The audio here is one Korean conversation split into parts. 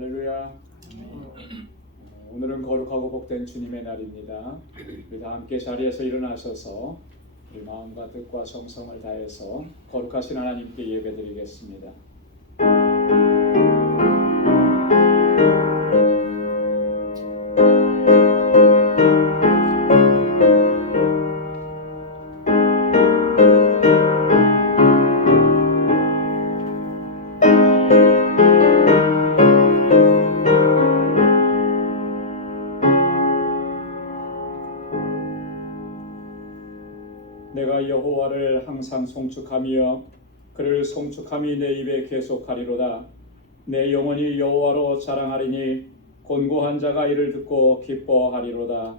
할렐루야. 오늘은 거룩하고 복된 주님의 날입니다. 우리 다 함께 자리에서 일어나셔서 우리 마음과 뜻과 정성을 다해서 거룩하신 하나님께 예배드리겠습니다. 내가 여호와를 항상 송축하며 그를 송축함이 내 입에 계속하리로다. 내 영혼이 여호와로 자랑하리니 곤고한 자가 이를 듣고 기뻐하리로다.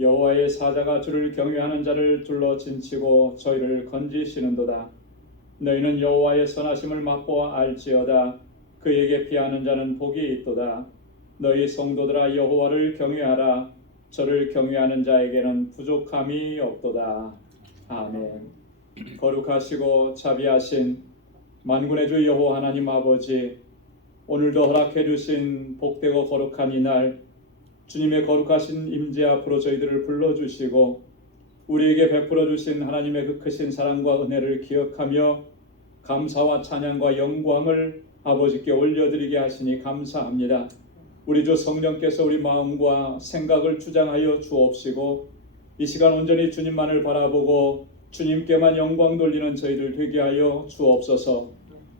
여호와의 사자가 주를 경외하는 자를 둘러 진치고 저희를 건지시는도다. 너희는 여호와의 선하심을 맛보아 알지어다. 그에게 피하는 자는 복이 있도다. 너희 성도들아 여호와를 경외하라. 저를 경외하는 자에게는 부족함이 없도다. 아멘. 거룩하시고 자비하신 만군의 주 여호와 하나님 아버지, 오늘도 허락해 주신 복되고 거룩한 이날, 주님의 거룩하신 임재 앞으로 저희들을 불러주시고 우리에게 베풀어 주신 하나님의 그 크신 사랑과 은혜를 기억하며 감사와 찬양과 영광을 아버지께 올려드리게 하시니 감사합니다. 우리 주 성령께서 우리 마음과 생각을 주장하여 주옵시고 이 시간 온전히 주님만을 바라보고 주님께만 영광 돌리는 저희들 되게 하여 주옵소서.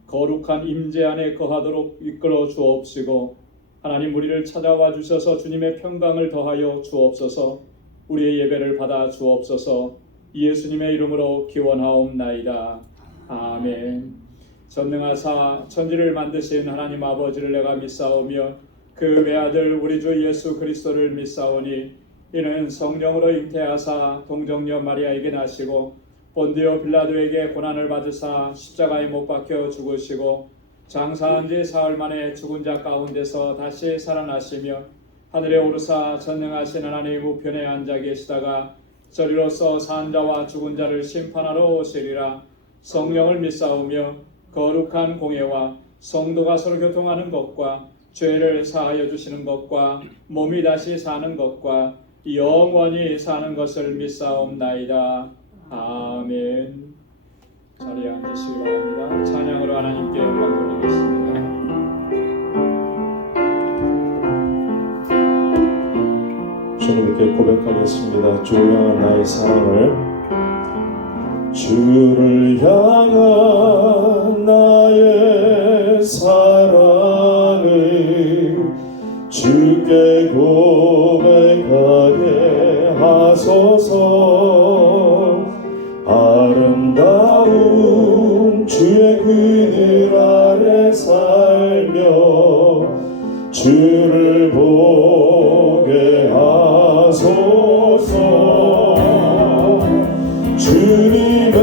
거룩한 임재 안에 거하도록 이끌어 주옵시고 하나님 우리를 찾아와 주셔서 주님의 평강을 더하여 주옵소서. 우리의 예배를 받아 주옵소서. 예수님의 이름으로 기원하옵나이다. 아멘. 전능하사 천지를 만드신 하나님 아버지를 내가 믿사오며 그 외아들 우리 주 예수 그리스도를 믿사오니 이는 성령으로 잉태하사 동정녀 마리아에게 나시고 본디오 빌라도에게 고난을 받으사 십자가에 못 박혀 죽으시고 장사한 지 사흘 만에 죽은 자 가운데서 다시 살아나시며 하늘에 오르사 전능하신 하나님 우편에 앉아 계시다가 저리로서 산 자와 죽은 자를 심판하러 오시리라. 성령을 믿사오며 거룩한 공예와 성도가 서로 교통하는 것과 죄를 사하여 주시는 것과 몸이 다시 사는 것과 영원히 사는 것을 믿사옵나이다. 아멘. 자리에 앉으시기 바랍니다. 찬양으로 하나님께 영광 돌리겠습니다. 주님께 고백하겠습니다. 주를 향한 나의 사랑을, 주를 향한 나의 사랑을 주께 고백하게 하소서. 아름다운 주의 그늘 아래 살며 주를 보게 하소서. 주님의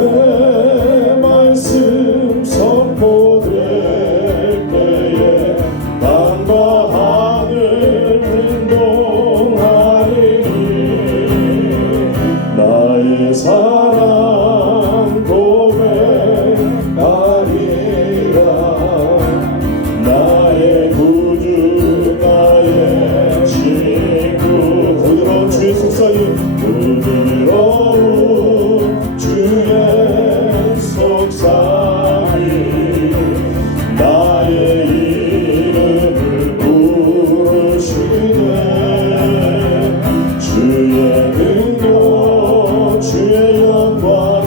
말씀 선포될 때에 땅과 하늘震동하리니 나의 사랑 고백하리라. 나의 구주 나의 친구 부드러운 주의 속삭임, 부드러운 주의 속삭임, 나의 이름을 부르시네. 주의 능력 주의 영광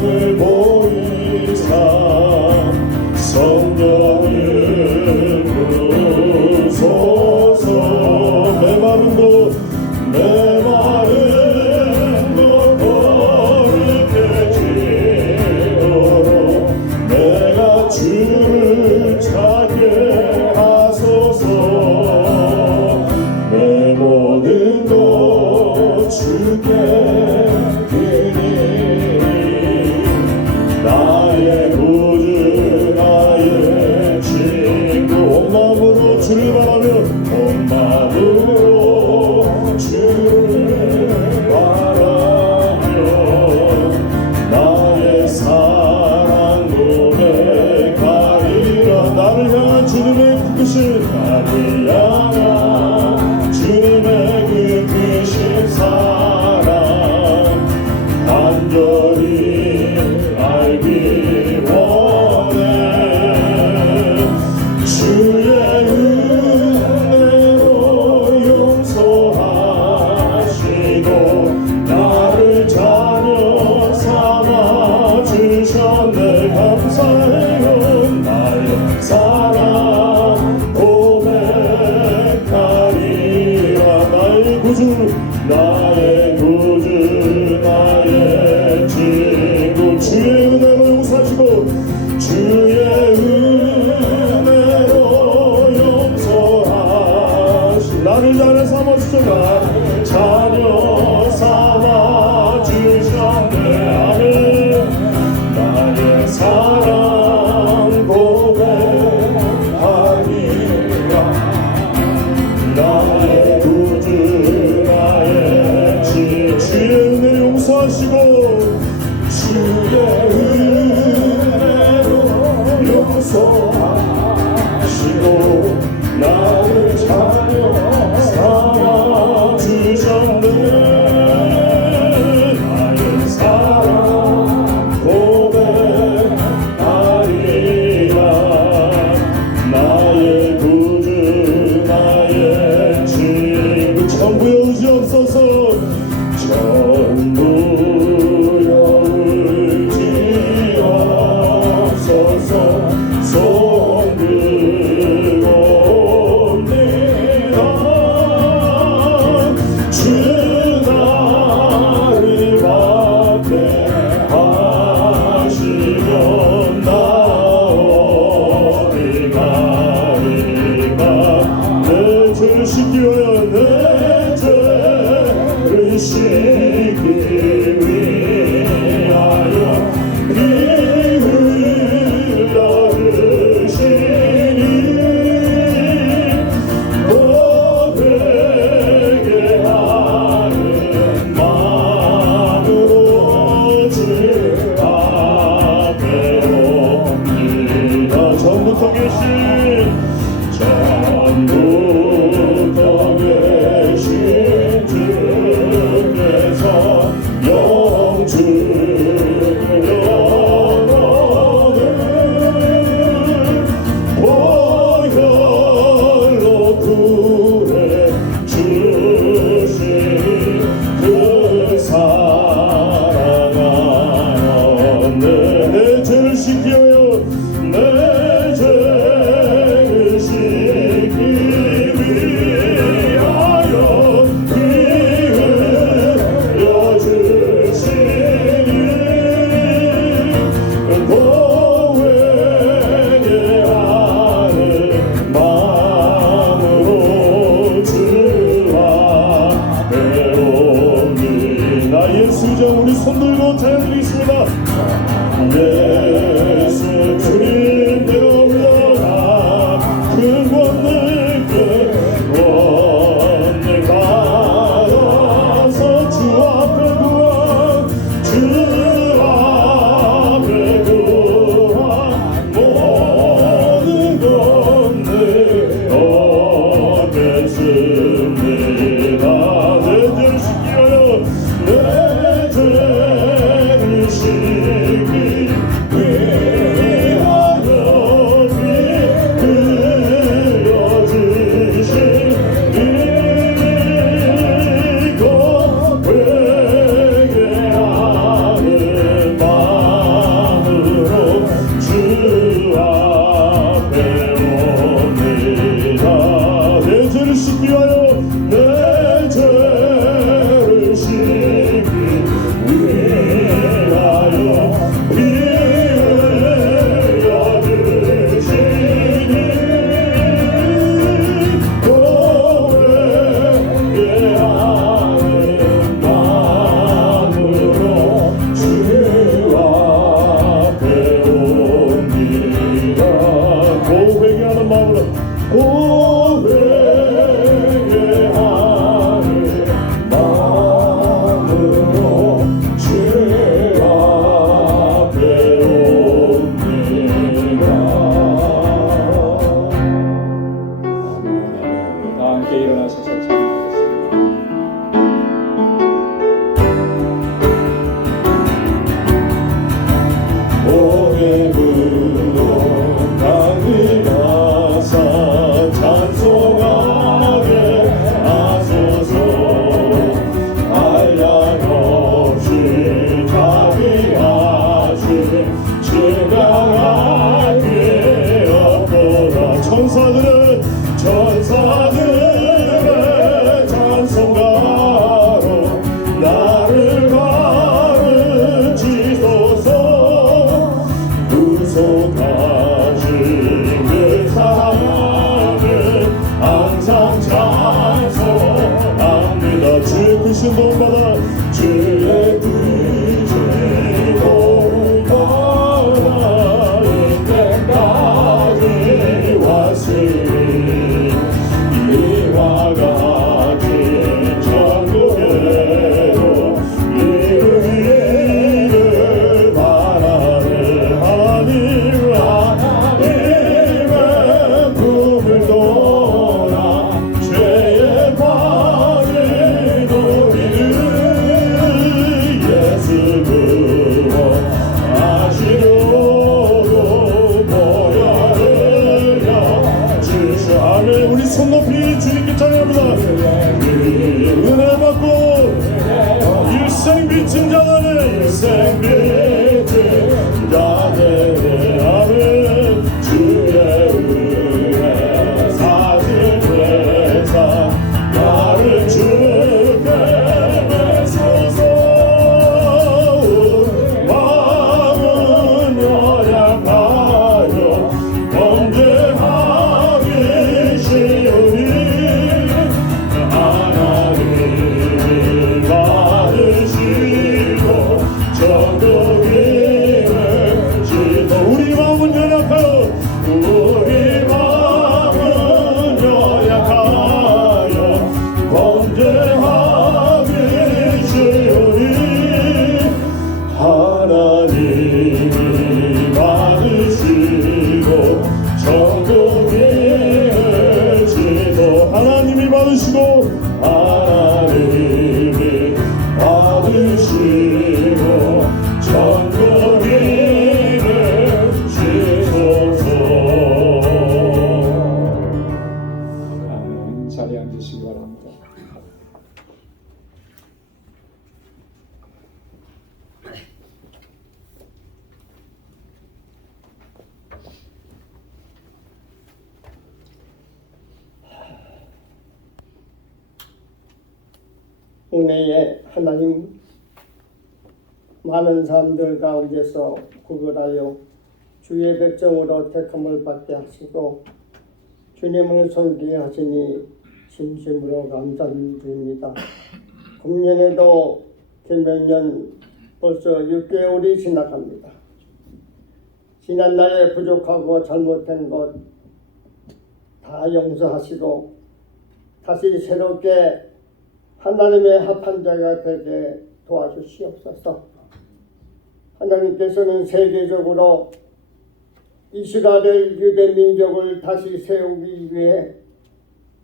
주의 은혜로 용서하시고 나를 자녀 삼아주셨네. 나의 사랑 고백하리라. 나의 구주 나의 친구 전부여 의지없소서. 전부여 의지없소서. 손 들고 옵니다. 주 나를 받게 하시면 나오리가 내 죄를 씻기 위하여 내 죄를 씻기 위하여 피 흘려 주시니 고백게 하는 마음으로 주 앞에 옵니다. 전부터 계신 주께서 영주로는 보혈로 구해 주시니 그 사랑하여 내 죄를 씻기어요. 내 죄를 씻기 위하여 피 흘려 주시니 고백하는 마음으로 주 앞에 옵니다. 예수장 우리 손들고 찬양드리겠습니다. 예수 주님 내려옵니다. 큰 권능께 권능 받아서 주 앞에 구한 주 앞에 구한 모든 권능 얻겠습니다. 내 죄를 씻기하여 내 죄를 씻기 위하여 은혜의 하나님, 많은 사람들 가운데서 구별하여 주의 백성으로 택함을 받게 하시고 주님을 섬기게 하시니 진심으로 감사드립니다. 금년에도 개명년 벌써 6개월이 지나갑니다. 지난날에 부족하고 잘못된 것 다 용서하시고 다시 새롭게 하나님의 합한 자가 되게 도와주시옵소서. 하나님께서는 세계적으로 이스라엘 유대 민족을 다시 세우기 위해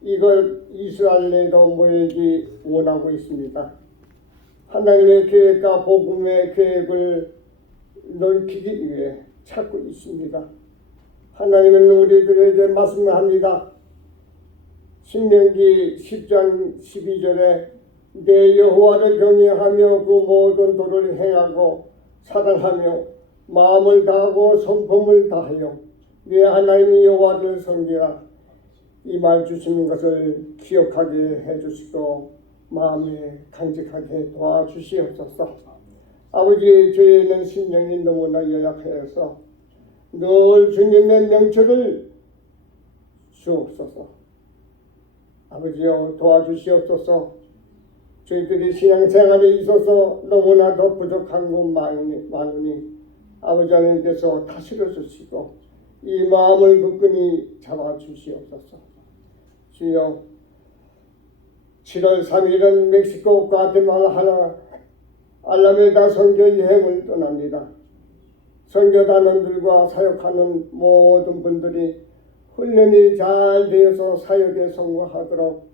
이걸 이스라엘에도 모이기 원하고 있습니다. 하나님의 계획과 복음의 계획을 넓히기 위해 찾고 있습니다. 하나님은 우리들에게 말씀합니다. 신명기 10장 12절에 내 여호와를 경외하며 그 모든 도를 행하고 사랑하며 마음을 다하고 성품을 다하여 내 하나님 여호와를 섬기라. 이 말 주시는 것을 기억하게 해주시고 마음에 간직하게 도와주시옵소서. 아버지, 저희는 신령이 너무나 연약해서 늘 주님의 명철을 주옵소서. 아버지여, 도와주시옵소서. 저희들이 신앙생활에 있어서 너무나도 부족한 것 많으니 아버지 하나님께서 다스려 주시고 이 마음을 굳건히 잡아주시옵소서. 주여, 7월 3일은 멕시코 과테말라 알라메다 선교 여행을 떠납니다. 선교단원들과 사역하는 모든 분들이 훈련이 잘 되어서 사역에 성공하도록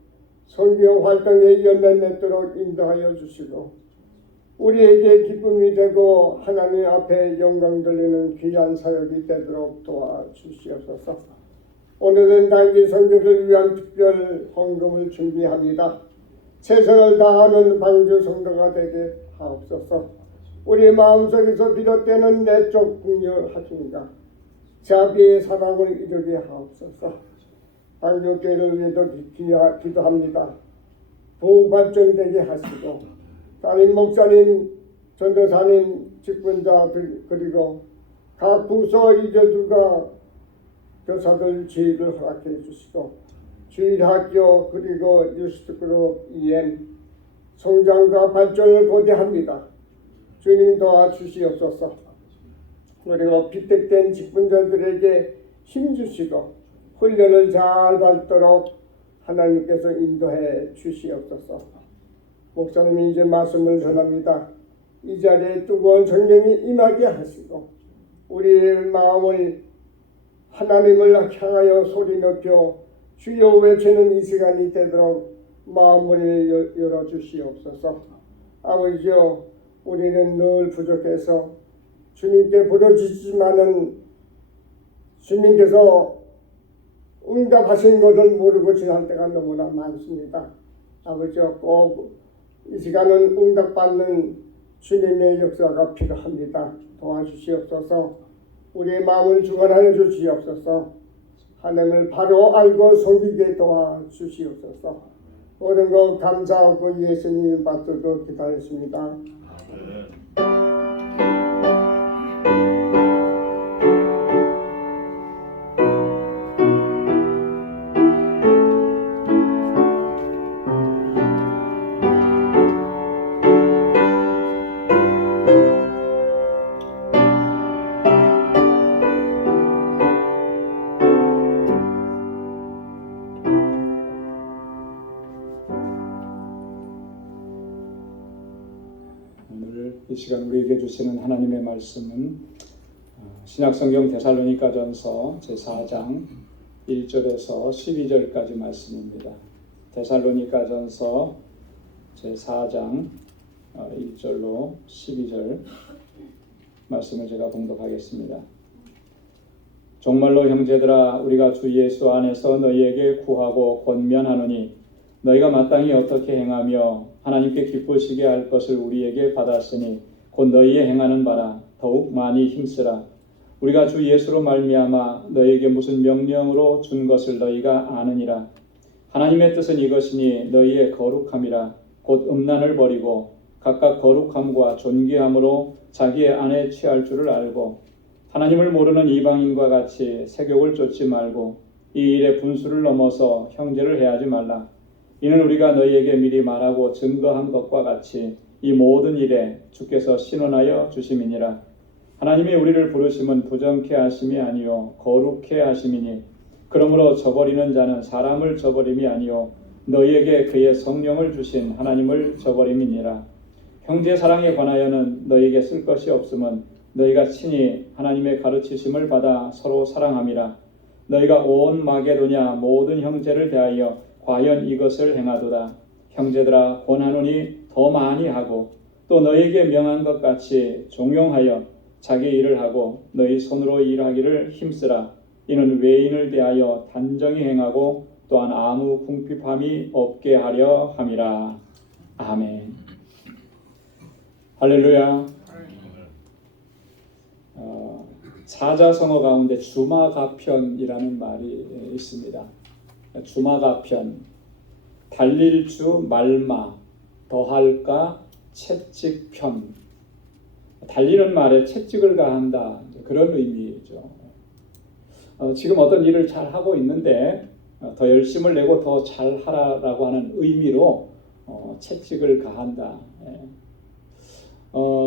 선교 활동에 열매 맺도록 인도하여 주시고 우리에게 기쁨이 되고 하나님 앞에 영광 돌리는 귀한 사역이 되도록 도와주시옵소서. 오늘은 단기 선교를 위한 특별 헌금을 준비합니다. 최선을 다하는 방주 성도가 되게 하옵소서. 우리 마음속에서 비롯되는 내적 긍휼하심과 자비의 사랑을 이루게 하옵소서. 방주교회를 위해서 기도합니다. 부흥 발전되게 하시고 담임 목사님, 전도사님, 직분자들 그리고 각 부서 리더들과 교사들 지휘를 허락해 주시고 주일학교 그리고 뉴스그룹 EM 성장과 발전을 고대합니다. 주님 도와주시옵소서. 그리고 비택된 직분자들에게 힘주시고 훈련을 잘 받도록 하나님께서 인도해 주시옵소서. 목사님이 이제 말씀을 전합니다. 이 자리에 뜨거운 성령이 임하게 하시고 우리의 마음을 하나님을 향하여 소리 높여 주여 외치는 이 시간이 되도록 마음을 열어주시옵소서. 아버지여, 우리는 늘 부족해서 주님께 부르짖지만은 주님께서 응답하신 것을 모르고 지날 때가 너무나 많습니다. 아버지여, 꼭 이 시간은 응답받는 주님의 역사가 필요합니다. 도와주시옵소서. 우리의 마음을 주관하여 주시옵소서. 하나님을 바로 알고 섬기게 도와주시옵소서. 모든 것 감사하고 예수님 받들고 기도하였습니다. 오늘 이 시간 우리에게 주시는 하나님의 말씀은 신약성경 데살로니가전서 제4장 1절에서 12절까지 말씀입니다. 데살로니가전서 제4장 1절로 12절 말씀을 제가 봉독하겠습니다. 정말로 형제들아, 우리가 주 예수 안에서 너희에게 구하고 권면하노니 너희가 마땅히 어떻게 행하며 하나님께 기쁘시게 할 것을 우리에게 받았으니 곧 너희의 행하는 바라 더욱 많이 힘쓰라. 우리가 주 예수로 말미암아 너희에게 무슨 명령으로 준 것을 너희가 아느니라. 하나님의 뜻은 이것이니 너희의 거룩함이라. 곧 음란을 버리고 각각 거룩함과 존귀함으로 자기의 안에 취할 줄을 알고 하나님을 모르는 이방인과 같이 세욕을 쫓지 말고 이 일의 분수를 넘어서 형제를 해하지 말라. 이는 우리가 너희에게 미리 말하고 증거한 것과 같이 이 모든 일에 주께서 신원하여 주심이니라. 하나님이 우리를 부르심은 부정케 하심이 아니요 거룩케 하심이니 그러므로 저버리는 자는 사람을 저버림이 아니요 너희에게 그의 성령을 주신 하나님을 저버림이니라. 형제 사랑에 관하여는 너희에게 쓸 것이 없음은 너희가 친히 하나님의 가르치심을 받아 서로 사랑함이라. 너희가 온 마게도냐 모든 형제를 대하여 과연 이것을 행하도다. 형제들아 권하노니 더 많이 하고 또 너희에게 명한 것 같이 종용하여 자기 일을 하고 너희 손으로 일하기를 힘쓰라. 이는 외인을 대하여 단정히 행하고 또한 아무 궁핍함이 없게 하려 함이라. 아멘. 할렐루야. 사자성어 가운데 주마가편이라는 말이 있습니다. 주마가편, 달릴 주 말마, 더할까 채찍편. 달리는 말에 채찍을 가한다, 그런 의미죠. 지금 어떤 일을 잘 하고 있는데 더 열심을 내고 더 잘하라라고 하는 의미로 채찍을 가한다.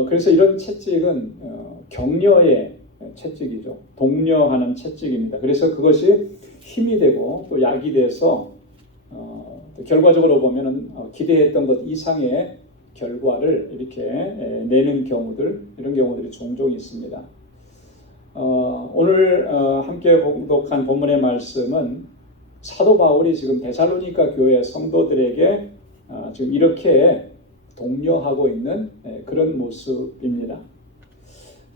그래서 이런 채찍은 격려의 채찍이죠. 독려하는 채찍입니다. 그래서 그것이 힘이 되고 또 약이 돼서 결과적으로 보면은 기대했던 것 이상의 결과를 이렇게 내는 경우들, 이런 경우들이 종종 있습니다. 오늘 함께 봉독한 본문의 말씀은 사도 바울이 지금 데살로니가 교회 성도들에게 지금 이렇게 독려하고 있는 그런 모습입니다.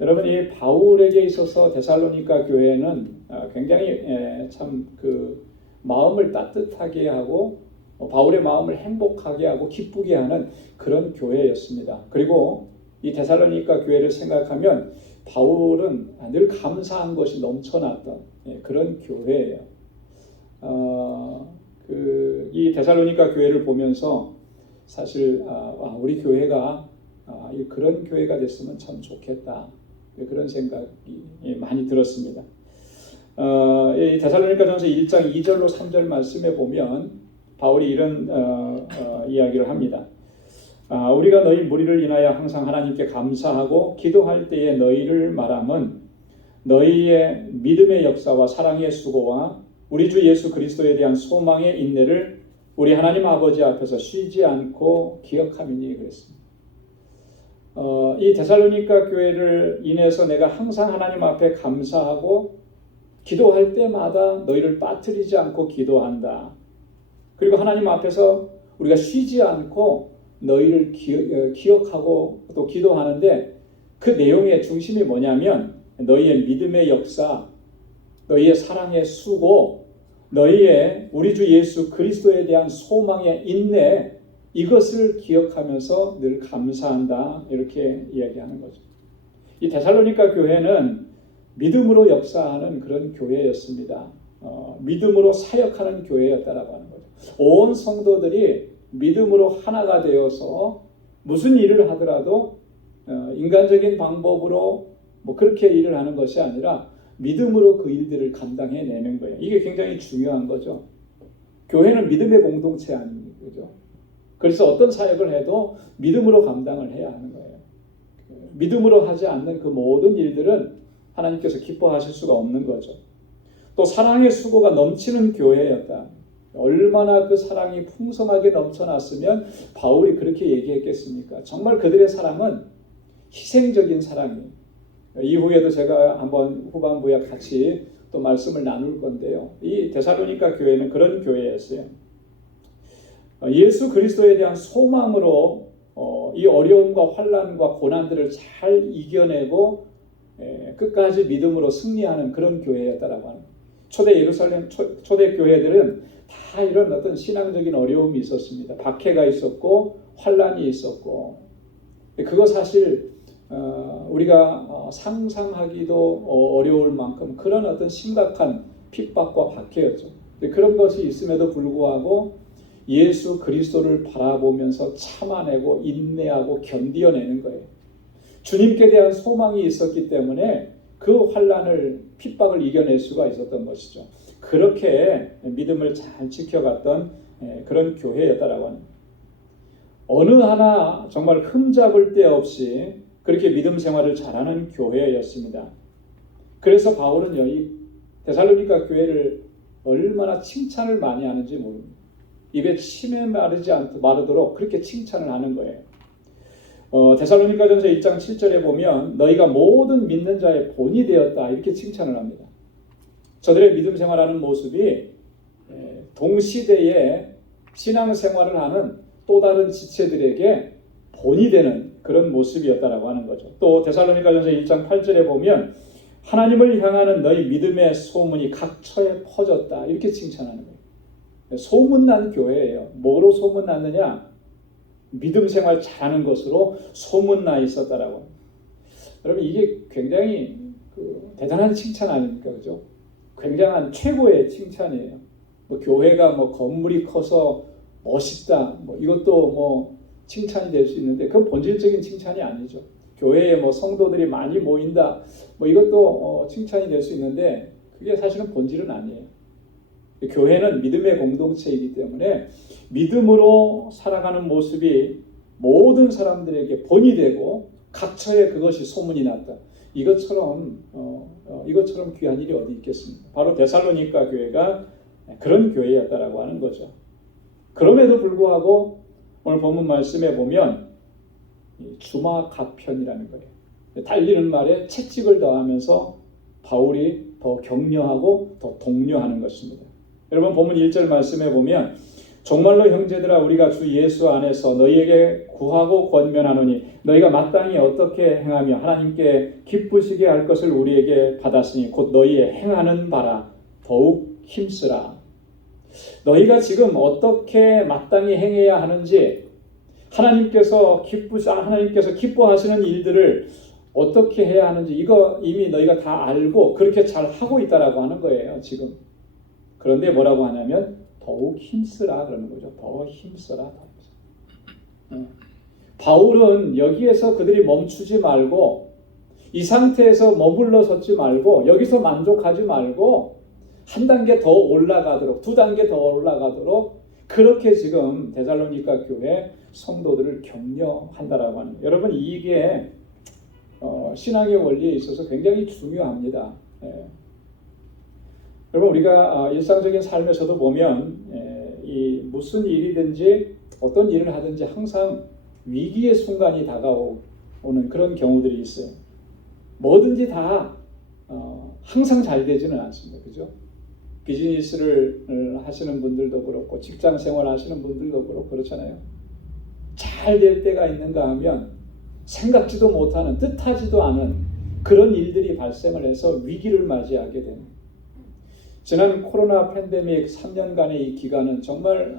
여러분, 이 바울에게 있어서 데살로니가 교회는 굉장히 참 그 마음을 따뜻하게 하고 바울의 마음을 행복하게 하고 기쁘게 하는 그런 교회였습니다. 그리고 이 데살로니가 교회를 생각하면 바울은 늘 감사한 것이 넘쳐났던 그런 교회예요. 이 데살로니가 교회를 보면서 사실 우리 교회가 그런 교회가 됐으면 참 좋겠다, 그런 생각이 많이 들었습니다. 이 데살로니가전서 1장 2절로 3절 말씀에 보면 바울이 이런 이야기를 합니다. 우리가 너희 무리를 인하여 항상 하나님께 감사하고 기도할 때에 너희를 말함은 너희의 믿음의 역사와 사랑의 수고와 우리 주 예수 그리스도에 대한 소망의 인내를 우리 하나님 아버지 앞에서 쉬지 않고 기억함이니 그랬습니다. 이 데살로니가 교회를 인해서 내가 항상 하나님 앞에 감사하고 기도할 때마다 너희를 빠뜨리지 않고 기도한다. 그리고 하나님 앞에서 우리가 쉬지 않고 너희를 기억하고 또 기도하는데 그 내용의 중심이 뭐냐면 너희의 믿음의 역사, 너희의 사랑의 수고, 너희의 우리 주 예수 그리스도에 대한 소망의 인내, 이것을 기억하면서 늘 감사한다, 이렇게 이야기하는 거죠. 이 데살로니가 교회는 믿음으로 역사하는 그런 교회였습니다. 믿음으로 사역하는 교회였다라고 하는 거죠. 온 성도들이 믿음으로 하나가 되어서 무슨 일을 하더라도 인간적인 방법으로 그렇게 일을 하는 것이 아니라 믿음으로 그 일들을 감당해내는 거예요. 이게 굉장히 중요한 거죠. 교회는 믿음의 공동체 아닙니까? 그죠? 그래서 어떤 사역을 해도 믿음으로 감당을 해야 하는 거예요. 믿음으로 하지 않는 그 모든 일들은 하나님께서 기뻐하실 수가 없는 거죠. 또 사랑의 수고가 넘치는 교회였다. 얼마나 그 사랑이 풍성하게 넘쳐났으면 바울이 그렇게 얘기했겠습니까? 정말 그들의 사랑은 희생적인 사랑이에요. 이후에도 제가 한번 후반부에 같이 또 말씀을 나눌 건데요. 이 데살로니가 교회는 그런 교회였어요. 예수 그리스도에 대한 소망으로 이 어려움과 환난과 고난들을 잘 이겨내고 끝까지 믿음으로 승리하는 그런 교회였다라고 하는 거예요. 초대 예루살렘 초대 교회들은 다 이런 어떤 신앙적인 어려움이 있었습니다. 박해가 있었고 환난이 있었고, 그거 사실 우리가 상상하기도 어려울 만큼 그런 어떤 심각한 핍박과 박해였죠. 그런 것이 있음에도 불구하고 예수 그리스도를 바라보면서 참아내고 인내하고 견디어내는 거예요. 주님께 대한 소망이 있었기 때문에 그 환난을 핍박을 이겨낼 수가 있었던 것이죠. 그렇게 믿음을 잘 지켜갔던 그런 교회였다라고 합니다. 어느 하나 정말 흠잡을 데 없이 그렇게 믿음 생활을 잘하는 교회였습니다. 그래서 바울은 이 데살로니가 교회를 얼마나 칭찬을 많이 하는지 모릅니다. 입에 침에 마르도록 그렇게 칭찬을 하는 거예요. 데살로니가전서 1장 7절에 보면 너희가 모든 믿는 자의 본이 되었다 이렇게 칭찬을 합니다. 저들의 믿음 생활하는 모습이 동시대에 신앙생활을 하는 또 다른 지체들에게 본이 되는 그런 모습이었다라고 하는 거죠. 또 데살로니가전서 1장 8절에 보면 하나님을 향하는 너희 믿음의 소문이 각처에 퍼졌다 이렇게 칭찬하는 거예요. 소문난 교회예요. 뭐로 소문났느냐? 믿음 생활 잘하는 것으로 소문나 있었다라고 합니다. 여러분 이게 굉장히 대단한 칭찬 아닙니까? 그죠? 굉장한 최고의 칭찬이에요. 교회가 건물이 커서 멋있다. 이것도 칭찬이 될 수 있는데 그건 본질적인 칭찬이 아니죠. 교회에 성도들이 많이 모인다. 이것도 칭찬이 될 수 있는데 그게 사실은 본질은 아니에요. 교회는 믿음의 공동체이기 때문에 믿음으로 살아가는 모습이 모든 사람들에게 본이 되고 각처에 그것이 소문이 났다. 이것처럼 귀한 일이 어디 있겠습니까? 바로 데살로니가 교회가 그런 교회였다라고 하는 거죠. 그럼에도 불구하고 오늘 본문 말씀에 보면 주마가편이라는 거예요. 달리는 말에 채찍을 더하면서 바울이 더 격려하고 더 독려하는 것입니다. 여러분 본문 1절 말씀에 보면 정말로 형제들아 우리가 주 예수 안에서 너희에게 구하고 권면하노니 너희가 마땅히 어떻게 행하며 하나님께 기쁘시게 할 것을 우리에게 받았으니 곧 너희의 행하는 바라 더욱 힘쓰라. 너희가 지금 어떻게 마땅히 행해야 하는지 하나님께서 기뻐하시는 일들을 어떻게 해야 하는지 이거 이미 너희가 다 알고 그렇게 잘 하고 있다라고 하는 거예요 지금. 그런데 뭐라고 하냐면 더욱 힘쓰라 그러는 거죠. 더 힘써라. 바울은 여기에서 그들이 멈추지 말고 이 상태에서 머물러 섰지 말고 여기서 만족하지 말고 한 단계 더 올라가도록 두 단계 더 올라가도록 그렇게 지금 데살로니가 교회 성도들을 격려한다라고 하는 거예요. 여러분 이게 신앙의 원리에 있어서 굉장히 중요합니다. 여러분 우리가 일상적인 삶에서도 보면 이 무슨 일이든지 어떤 일을 하든지 항상 위기의 순간이 다가오는 그런 경우들이 있어요. 뭐든지 다 항상 잘 되지는 않습니다. 그죠? 비즈니스를 하시는 분들도 그렇고 직장 생활 하시는 분들도 그렇고 그렇잖아요. 잘 될 때가 있는가 하면 생각지도 못하는 뜻하지도 않은 그런 일들이 발생을 해서 위기를 맞이하게 됩니다. 지난 코로나 팬데믹 3년간의 이 기간은 정말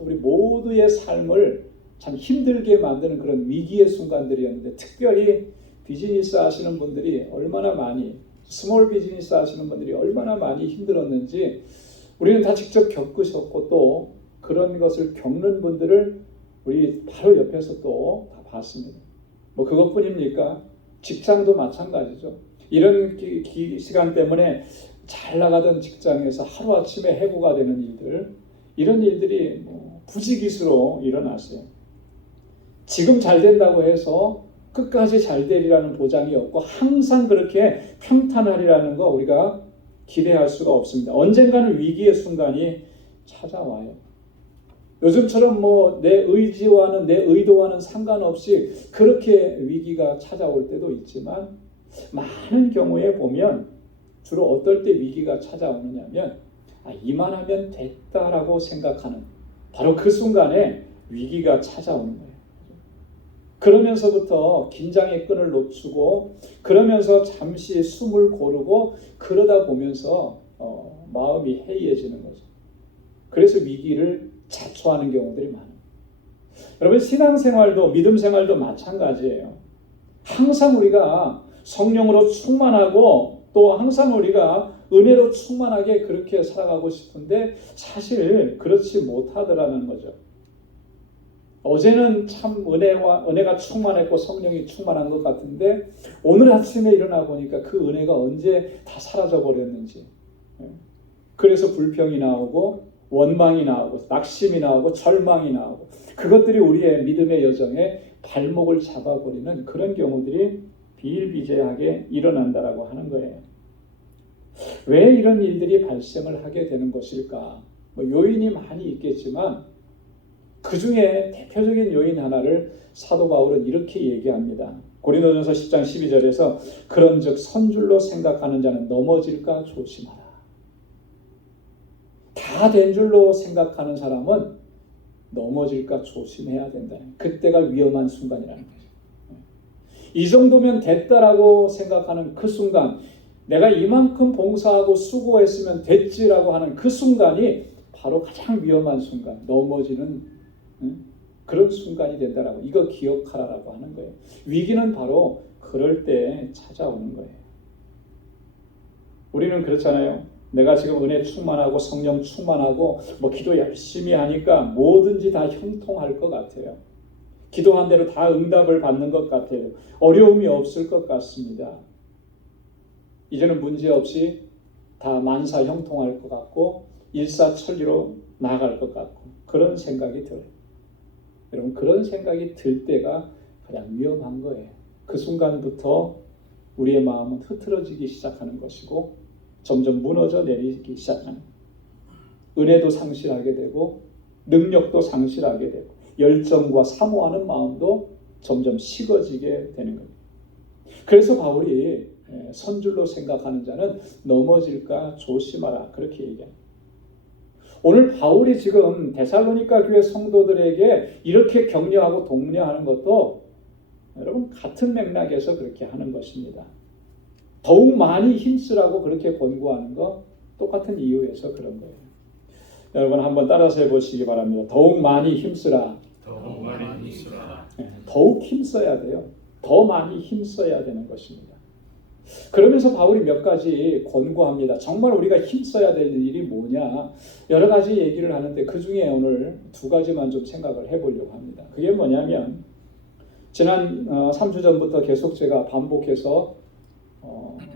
우리 모두의 삶을 참 힘들게 만드는 그런 위기의 순간들이었는데 특별히 비즈니스 하시는 분들이 얼마나 많이 스몰 비즈니스 하시는 분들이 얼마나 많이 힘들었는지 우리는 다 직접 겪으셨고 또 그런 것을 겪는 분들을 우리 바로 옆에서 또 다 봤습니다. 그것뿐입니까? 직장도 마찬가지죠. 이런 시간 때문에 잘 나가던 직장에서 하루아침에 해고가 되는 일들 이런 일들이 부지기수로 일어났어요. 지금 잘 된다고 해서 끝까지 잘 되리라는 보장이 없고 항상 그렇게 평탄하리라는 거 우리가 기대할 수가 없습니다. 언젠가는 위기의 순간이 찾아와요. 요즘처럼 내 의지와는 내 의도와는 상관없이 그렇게 위기가 찾아올 때도 있지만 많은 경우에 보면 주로 어떨 때 위기가 찾아오느냐면 이만하면 됐다라고 생각하는 바로 그 순간에 위기가 찾아오는 거예요. 그러면서부터 긴장의 끈을 놓치고 그러면서 잠시 숨을 고르고 그러다 보면서 마음이 해이해지는 거죠. 그래서 위기를 자초하는 경우들이 많아요. 여러분 신앙생활도 믿음생활도 마찬가지예요. 항상 우리가 성령으로 충만하고 또 항상 우리가 은혜로 충만하게 그렇게 살아가고 싶은데 사실 그렇지 못하더라는 거죠. 어제는 참 은혜가 충만했고 성령이 충만한 것 같은데 오늘 아침에 일어나 보니까 그 은혜가 언제 다 사라져 버렸는지. 그래서 불평이 나오고 원망이 나오고 낙심이 나오고 절망이 나오고 그것들이 우리의 믿음의 여정에 발목을 잡아버리는 그런 경우들이 비일비재하게 일어난다라고 하는 거예요. 왜 이런 일들이 발생을 하게 되는 것일까? 요인이 많이 있겠지만 그 중에 대표적인 요인 하나를 사도 바울은 이렇게 얘기합니다. 고린도전서 10장 12절에서 그런즉 선줄로 생각하는 자는 넘어질까 조심하라. 다 된 줄로 생각하는 사람은 넘어질까 조심해야 된다. 그때가 위험한 순간이라는 거죠. 이 정도면 됐다라고 생각하는 그 순간, 내가 이만큼 봉사하고 수고했으면 됐지라고 하는 그 순간이 바로 가장 위험한 순간, 넘어지는 그런 순간이 된다라고, 이거 기억하라라고 하는 거예요. 위기는 바로 그럴 때 찾아오는 거예요. 우리는 그렇잖아요. 내가 지금 은혜 충만하고 성령 충만하고 기도 열심히 하니까 뭐든지 다 형통할 것 같아요. 기도한 대로 다 응답을 받는 것 같아요. 어려움이 없을 것 같습니다. 이제는 문제없이 다 만사 형통할 것 같고 일사천리로 나아갈 것 같고 그런 생각이 들어요. 여러분, 그런 생각이 들 때가 가장 위험한 거예요. 그 순간부터 우리의 마음은 흐트러지기 시작하는 것이고 점점 무너져 내리기 시작하는, 은혜도 상실하게 되고 능력도 상실하게 되고 열정과 사모하는 마음도 점점 식어지게 되는 겁니다. 그래서 바울이 선줄로 생각하는 자는 넘어질까 조심하라 그렇게 얘기합니다. 오늘 바울이 지금 데살로니가 교회 성도들에게 이렇게 격려하고 독려하는 것도 여러분 같은 맥락에서 그렇게 하는 것입니다. 더욱 많이 힘쓰라고 그렇게 권고하는 거 똑같은 이유에서 그런 거예요. 여러분 한번 따라서 해보시기 바랍니다. 더욱 많이 힘쓰라. 더욱 많이 힘쓰라. 더욱 힘써야 돼요. 더 많이 힘써야 되는 것입니다. 그러면서 바울이 몇 가지 권고합니다. 정말 우리가 힘써야 될 일이 뭐냐, 여러 가지 얘기를 하는데 그 중에 오늘 두 가지만 좀 생각을 해보려고 합니다. 그게 뭐냐면 지난 3주 전부터 계속 제가 반복해서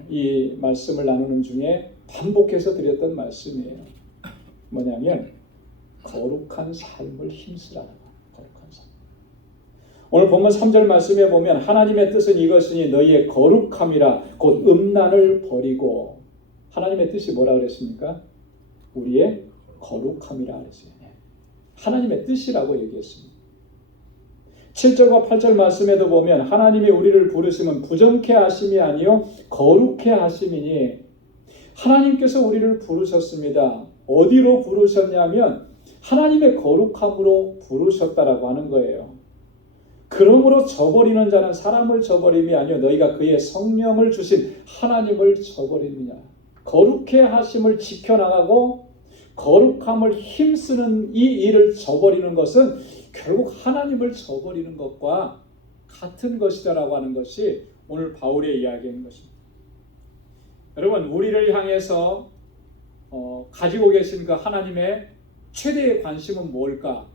이 말씀을 나누는 중에 반복해서 드렸던 말씀이에요. 뭐냐면 거룩한 삶을 힘쓰라는 거예요. 거룩한 삶. 오늘 본문 3절 말씀에 보면 하나님의 뜻은 이것이니 너희의 거룩함이라 곧 음란을 버리고, 하나님의 뜻이 뭐라 그랬습니까? 우리의 거룩함이라 그랬어요. 하나님의 뜻이라고 얘기했습니다. 7절과 8절 말씀에도 보면 하나님이 우리를 부르심은 부정케 하심이 아니요 거룩케 하심이니, 하나님께서 우리를 부르셨습니다. 어디로 부르셨냐면 하나님의 거룩함으로 부르셨다라고 하는 거예요. 그러므로 저버리는 자는 사람을 저버림이 아니요 너희가 그의 성령을 주신 하나님을 저버리느냐. 거룩케 하심을 지켜나가고 거룩함을 힘쓰는 이 일을 저버리는 것은 결국 하나님을 저버리는 것과 같은 것이다라고 하는 것이 오늘 바울의 이야기인 것입니다. 여러분, 우리를 향해서 가지고 계신 그 하나님의 최대의 관심은 뭘까?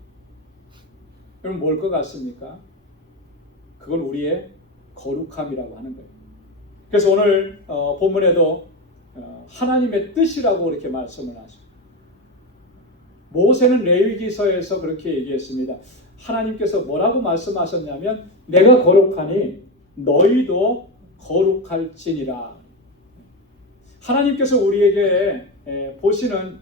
여러분, 뭘 것 같습니까? 그건 우리의 거룩함이라고 하는 거예요. 그래서 오늘 본문에도 하나님의 뜻이라고 이렇게 말씀을 하죠. 모세는 레위기서에서 그렇게 얘기했습니다. 하나님께서 뭐라고 말씀하셨냐면 내가 거룩하니 너희도 거룩할지니라. 하나님께서 우리에게 보시는,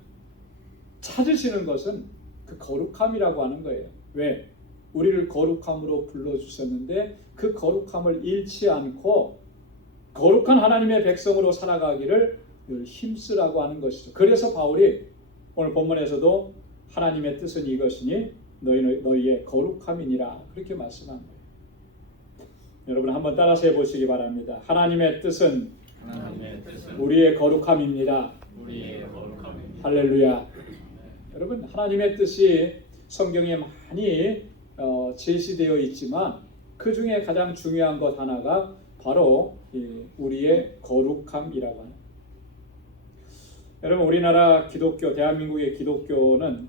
찾으시는 것은 그 거룩함이라고 하는 거예요. 왜? 우리를 거룩함으로 불러주셨는데 그 거룩함을 잃지 않고 거룩한 하나님의 백성으로 살아가기를 늘 힘쓰라고 하는 것이죠. 그래서 바울이 오늘 본문에서도 하나님의 뜻은 이것이니 너희의 거룩함이니라 그렇게 말씀한 거예요. 여러분 한번 따라서 해보시기 바랍니다. 하나님의 뜻은 우리의 거룩함입니다. 할렐루야. 여러분, 하나님의 뜻이 성경에 많이 제시되어 있지만 그 중에 가장 중요한 것 하나가 바로 우리의 거룩함이라고 하는. 여러분, 우리나라 기독교, 대한민국의 기독교는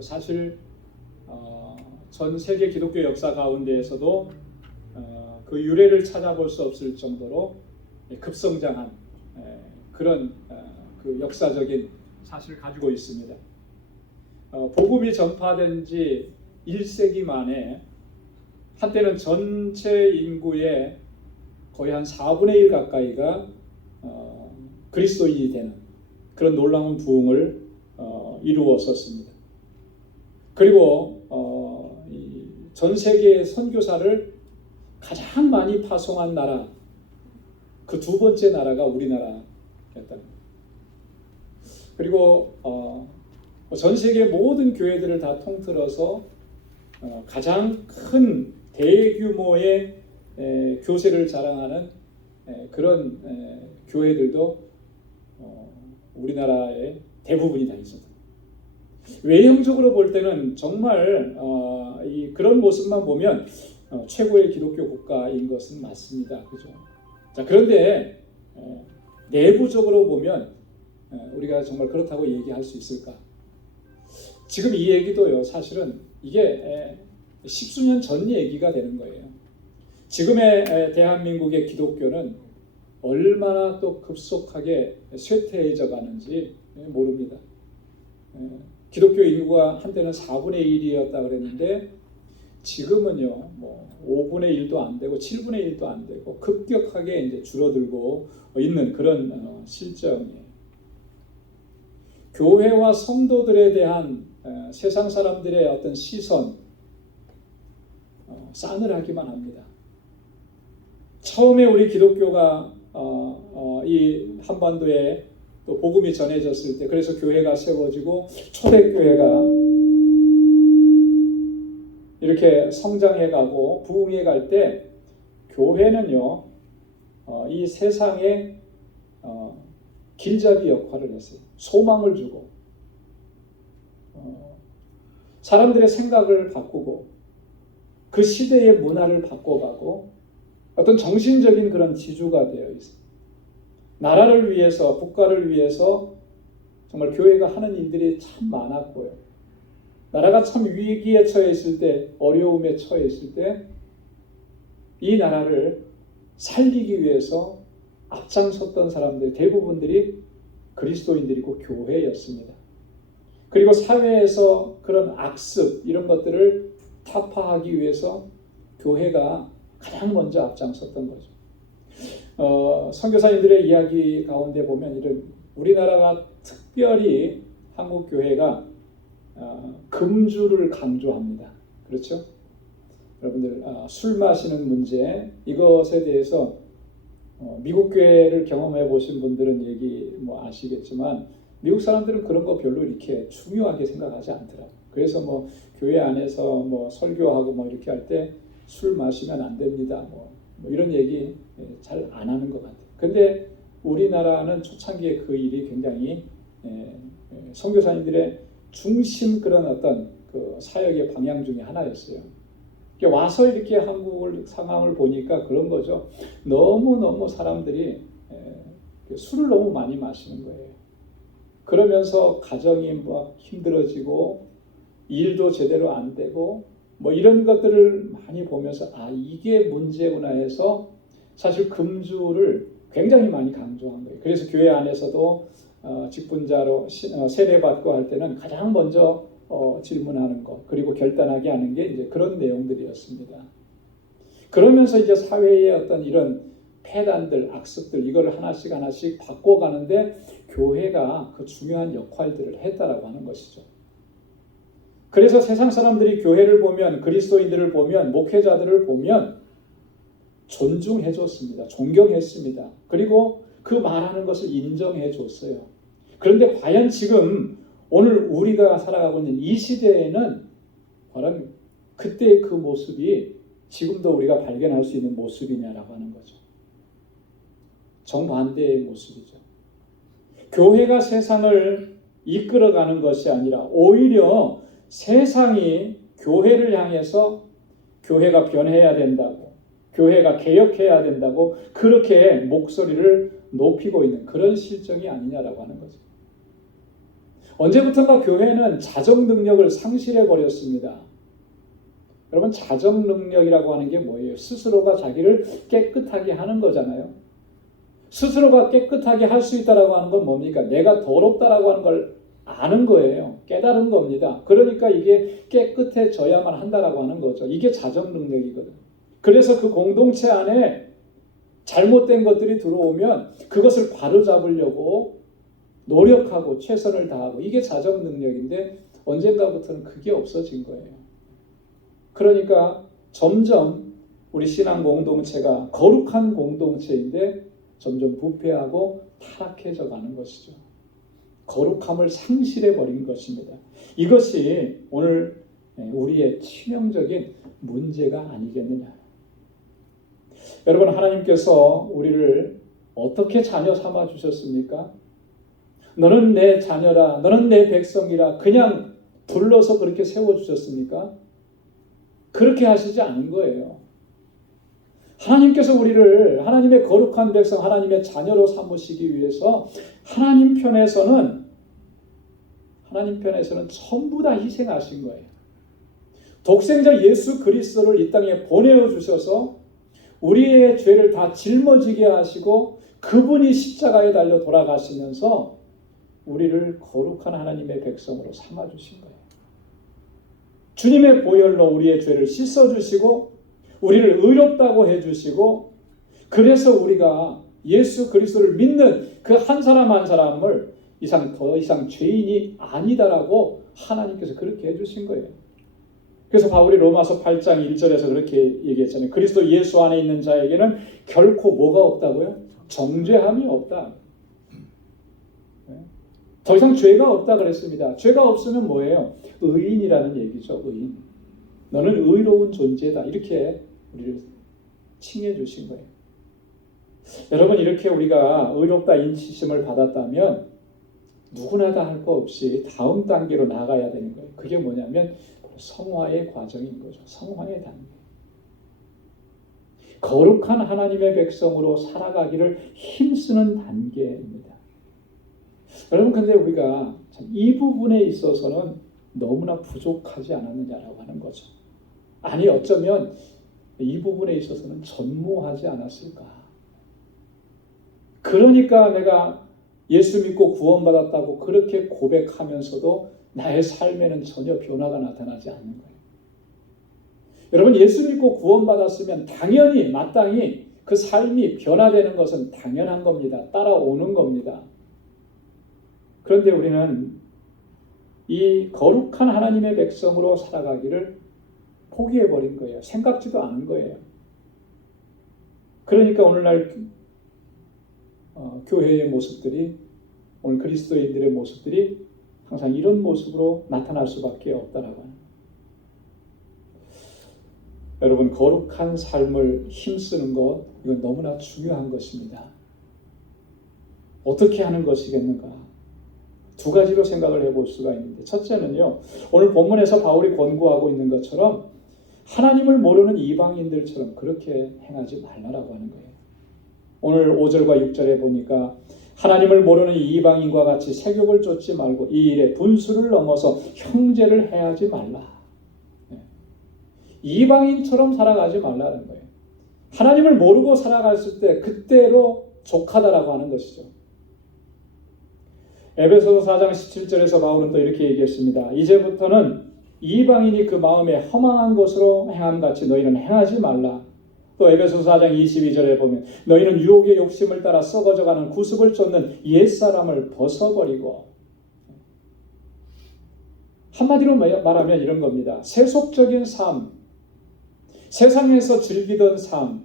사실 전 세계 기독교 역사 가운데에서도 그 유래를 찾아볼 수 없을 정도로 급성장한 그런 그 역사적인 사실을 가지고 있습니다. 복음이 전파된 지 1세기 만에 한때는 전체 인구의 거의 한 4분의 1 가까이가 그리스도인이 되는 그런 놀라운 부흥을 이루었었습니다. 그리고 전 세계의 선교사를 가장 많이 파송한 나라, 그 두 번째 나라가 우리나라였다. 그리고 전 세계 모든 교회들을 다 통틀어서 가장 큰 대규모의 교세를 자랑하는 그런 교회들도 우리나라의 대부분이 다 있었다. 외형적으로 볼 때는 정말 그런 모습만 보면 최고의 기독교 국가인 것은 맞습니다. 그죠? 자, 그런데 내부적으로 보면 우리가 정말 그렇다고 얘기할 수 있을까? 지금 이 얘기도요, 사실은 이게 십수년 전 얘기가 되는 거예요. 지금의 대한민국의 기독교는 얼마나 또 급속하게 쇠퇴해져 가는지 모릅니다. 기독교 인구가 한때는 4분의 1이었다 그랬는데 지금은요, 뭐 5분의 1도 안 되고 7분의 1도 안 되고 급격하게 이제 줄어들고 있는 그런 실정이에요. 교회와 성도들에 대한 세상 사람들의 어떤 시선 싸늘하기만 합니다. 처음에 우리 기독교가 이 한반도에 또 복음이 전해졌을 때, 그래서 교회가 세워지고 초대교회가 이렇게 성장해가고 부흥해 갈 때 교회는요, 이 세상에 길잡이 역할을 했어요. 소망을 주고 사람들의 생각을 바꾸고 그 시대의 문화를 바꿔가고 어떤 정신적인 그런 지주가 되어 있어요. 나라를 위해서, 국가를 위해서 정말 교회가 하는 일들이 참 많았고요. 나라가 참 위기에 처해 있을 때, 어려움에 처해 있을 때 이 나라를 살리기 위해서 앞장섰던 사람들 대부분들이 그리스도인들이고 교회였습니다. 그리고 사회에서 그런 악습 이런 것들을 타파하기 위해서 교회가 가장 먼저 앞장섰던 거죠. 선교사님들의 이야기 가운데 보면 이런 우리나라가 특별히 한국 교회가 금주를 강조합니다. 그렇죠? 여러분들 술 마시는 문제 이것에 대해서 미국 교회를 경험해 보신 분들은 얘기 뭐 아시겠지만 미국 사람들은 그런 거 별로 이렇게 중요하게 생각하지 않더라고요. 그래서 뭐 교회 안에서 뭐 설교하고 뭐 이렇게 할 때 술 마시면 안 됩니다. 뭐 이런 얘기 잘 안 하는 것 같아요. 근데 우리나라는 초창기에 그 일이 굉장히 선교사님들의 중심 그런 어떤 그 사역의 방향 중에 하나였어요. 와서 이렇게 한국 상황을 보니까 그런 거죠. 너무 사람들이 술을 너무 많이 마시는 거예요. 그러면서 가정이 뭐 힘들어지고 일도 제대로 안 되고 뭐 이런 것들을 많이 보면서 이게 문제구나 해서 사실 금주를 굉장히 많이 강조한 거예요. 그래서 교회 안에서도 직분자로 세례받고 할 때는 가장 먼저 질문하는 것, 그리고 결단하게 하는 게 이제 그런 내용들이었습니다. 그러면서 이제 사회의 어떤 이런 폐단들, 악습들 이거를 하나씩 바꿔가는데 교회가 그 중요한 역할들을 했다라고 하는 것이죠. 그래서 세상 사람들이 교회를 보면, 그리스도인들을 보면, 목회자들을 보면 존중해 줬습니다. 존경했습니다. 그리고 그 말하는 것을 인정해 줬어요. 그런데 과연 지금 오늘 우리가 살아가고 있는 이 시대에는 과연 그때의 그 모습이 지금도 우리가 발견할 수 있는 모습이냐라고 하는 거죠. 정반대의 모습이죠. 교회가 세상을 이끌어가는 것이 아니라 오히려 세상이 교회를 향해서 교회가 변해야 된다고, 교회가 개혁해야 된다고 그렇게 목소리를 높이고 있는 그런 실정이 아니냐라고 하는 거죠. 언제부턴가 교회는 자정 능력을 상실해 버렸습니다. 여러분, 자정 능력이라고 하는 게 뭐예요? 스스로가 자기를 깨끗하게 하는 거잖아요. 스스로가 깨끗하게 할 수 있다라고 하는 건 뭡니까? 내가 더럽다라고 하는 걸 아는 거예요. 깨달은 겁니다. 그러니까 이게 깨끗해져야만 한다라고 하는 거죠. 이게 자정 능력이거든. 그래서 그 공동체 안에 잘못된 것들이 들어오면 그것을 바로잡으려고 노력하고 최선을 다하고, 이게 자정 능력인데 언젠가부터는 그게 없어진 거예요. 그러니까 점점 우리 신앙 공동체가 거룩한 공동체인데 점점 부패하고 타락해져 가는 것이죠. 거룩함을 상실해 버린 것입니다. 이것이 오늘 우리의 치명적인 문제가 아니겠느냐. 여러분, 하나님께서 우리를 어떻게 자녀 삼아 주셨습니까? 너는 내 자녀라, 너는 내 백성이라 그냥 불러서 그렇게 세워주셨습니까? 그렇게 하시지 않은 거예요. 하나님께서 우리를 하나님의 거룩한 백성, 하나님의 자녀로 삼으시기 위해서 하나님 편에서는 전부 다 희생하신 거예요. 독생자 예수 그리스도를 이 땅에 보내어 주셔서 우리의 죄를 다 짊어지게 하시고 그분이 십자가에 달려 돌아가시면서 우리를 거룩한 하나님의 백성으로 삼아주신 거예요. 주님의 보혈로 우리의 죄를 씻어주시고 우리를 의롭다고 해주시고, 그래서 우리가 예수 그리스도를 믿는 그 한 사람 한 사람을 더 이상 죄인이 아니다라고 하나님께서 그렇게 해주신 거예요. 그래서 바울이 로마서 8장 1절에서 그렇게 얘기했잖아요. 그리스도 예수 안에 있는 자에게는 결코 뭐가 없다고요? 정죄함이 없다. 더 이상 죄가 없다 그랬습니다. 죄가 없으면 뭐예요? 의인이라는 얘기죠. 의인. 너는 의로운 존재다. 이렇게 우리를 칭해 주신 거예요. 여러분, 이렇게 우리가 의롭다 인치심을 받았다면 누구나 다 할 거 없이 다음 단계로 나가야 되는 거예요. 그게 뭐냐면 성화의 과정인 거죠. 성화의 단계. 거룩한 하나님의 백성으로 살아가기를 힘쓰는 단계입니다. 여러분, 근데 우리가 이 부분에 있어서는 너무나 부족하지 않았느냐라고 하는 거죠. 아니, 어쩌면 이 부분에 있어서는 전무하지 않았을까. 그러니까 내가 예수 믿고 구원받았다고 그렇게 고백하면서도 나의 삶에는 전혀 변화가 나타나지 않는 거예요. 여러분, 예수 믿고 구원받았으면 당연히 마땅히 그 삶이 변화되는 것은 당연한 겁니다. 따라오는 겁니다. 그런데 우리는 이 거룩한 하나님의 백성으로 살아가기를 포기해버린 거예요. 생각지도 않은 거예요. 그러니까 오늘날 교회의 모습들이, 오늘 그리스도인들의 모습들이 항상 이런 모습으로 나타날 수밖에 없다라고 하는 거예요. 여러분, 거룩한 삶을 힘쓰는 것, 이건 너무나 중요한 것입니다. 어떻게 하는 것이겠는가? 두 가지로 생각을 해볼 수가 있는데, 첫째는요, 오늘 본문에서 바울이 권고하고 있는 것처럼 하나님을 모르는 이방인들처럼 그렇게 행하지 말라라고 하는 거예요. 오늘 5절과 6절에 보니까 하나님을 모르는 이방인과 같이 세욕을 쫓지 말고 이 일에 분수를 넘어서 형제를 해하지 말라. 이방인처럼 살아가지 말라는 거예요. 하나님을 모르고 살아갔을 때 그때로 족하다라고 하는 것이죠. 에베소서 4장 17절에서 바울은 또 이렇게 얘기했습니다. 이제부터는 이방인이 그 마음에 허망한 것으로 행함같이 너희는 행하지 말라. 또 에베소서 4장 22절에 보면 너희는 유혹의 욕심을 따라 썩어져가는 구습을 쫓는 옛사람을 벗어버리고, 한마디로 말하면 이런 겁니다. 세속적인 삶, 세상에서 즐기던 삶,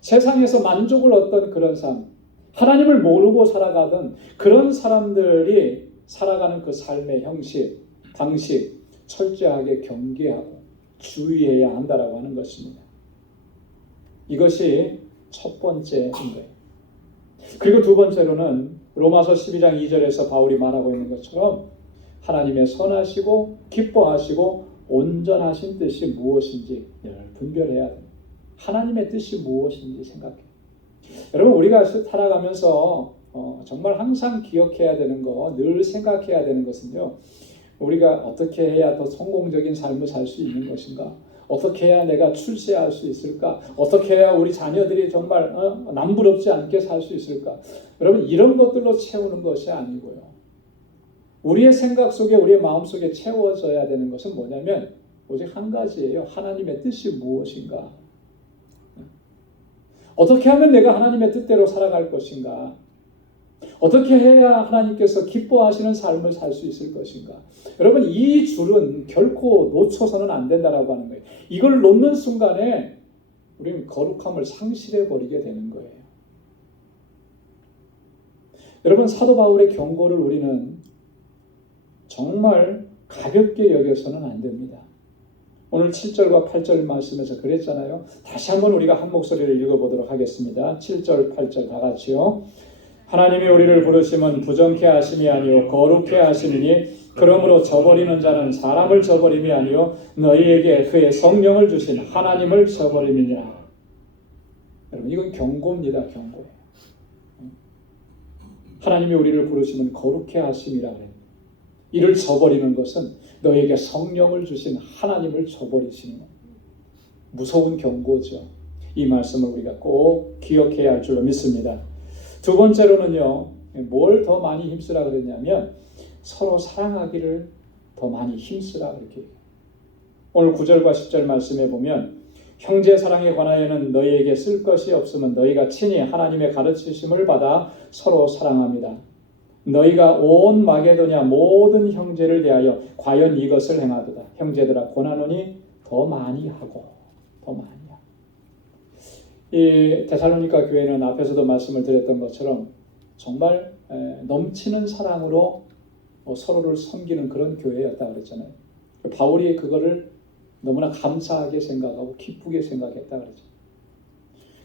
세상에서 만족을 얻던 그런 삶, 하나님을 모르고 살아가던 그런 사람들이 살아가는 그 삶의 형식, 방식 철저하게 경계하고 주의해야 한다라고 하는 것입니다. 이것이 첫 번째인 거예요. 그리고 두 번째로는 로마서 12장 2절에서 바울이 말하고 있는 것처럼 하나님의 선하시고 기뻐하시고 온전하신 뜻이 무엇인지 분별해야 됩니다. 하나님의 뜻이 무엇인지 생각해요. 여러분, 우리가 살아가면서 정말 항상 기억해야 되는 거, 늘 생각해야 되는 것은요. 우리가 어떻게 해야 더 성공적인 삶을 살 수 있는 것인가? 어떻게 해야 내가 출세할 수 있을까? 어떻게 해야 우리 자녀들이 정말 남부럽지 않게 살 수 있을까? 여러분, 이런 것들로 채우는 것이 아니고요. 우리의 생각 속에, 우리의 마음 속에 채워져야 되는 것은 뭐냐면 오직 한 가지예요. 하나님의 뜻이 무엇인가? 어떻게 하면 내가 하나님의 뜻대로 살아갈 것인가? 어떻게 해야 하나님께서 기뻐하시는 삶을 살 수 있을 것인가? 여러분, 이 줄은 결코 놓쳐서는 안 된다라고 하는 거예요. 이걸 놓는 순간에 우리는 거룩함을 상실해 버리게 되는 거예요. 여러분, 사도 바울의 경고를 우리는 정말 가볍게 여겨서는 안 됩니다. 오늘 7절과 8절 말씀에서 그랬잖아요. 다시 한번 우리가 한 목소리를 읽어보도록 하겠습니다. 7절, 8절 다 같이요. 하나님이 우리를 부르심은 부정케 하심이 아니요 거룩케 하심이니 그러므로 저버리는 자는 사람을 저버림이 아니요 너희에게 그의 성령을 주신 하나님을 저버림이니라. 여러분, 이건 경고입니다. 경고예요. 하나님이 우리를 부르시면 거룩케 하심이라 그래요. 이를 저버리는 것은 너에게 성령을 주신 하나님을 저버리시는 것. 무서운 경고죠. 이 말씀을 우리가 꼭 기억해야 할 줄로 믿습니다. 두 번째로는요, 뭘 더 많이 힘쓰라 그랬냐면 서로 사랑하기를 더 많이 힘쓰라 그렇게. 오늘 9절과 10절 말씀에 보면 형제 사랑에 관하여는 너희에게 쓸 것이 없으면 너희가 친히 하나님의 가르치심을 받아 서로 사랑합니다. 너희가 온 마게도냐 모든 형제를 대하여 과연 이것을 행하도다. 형제들아 고나노니 더 많이 하고 더 많이 하고. 이 데살로니가 교회는 앞에서도 말씀을 드렸던 것처럼 정말 넘치는 사랑으로 서로를 섬기는 그런 교회였다 그랬잖아요. 바울이 그거를 너무나 감사하게 생각하고 기쁘게 생각했다 그랬죠.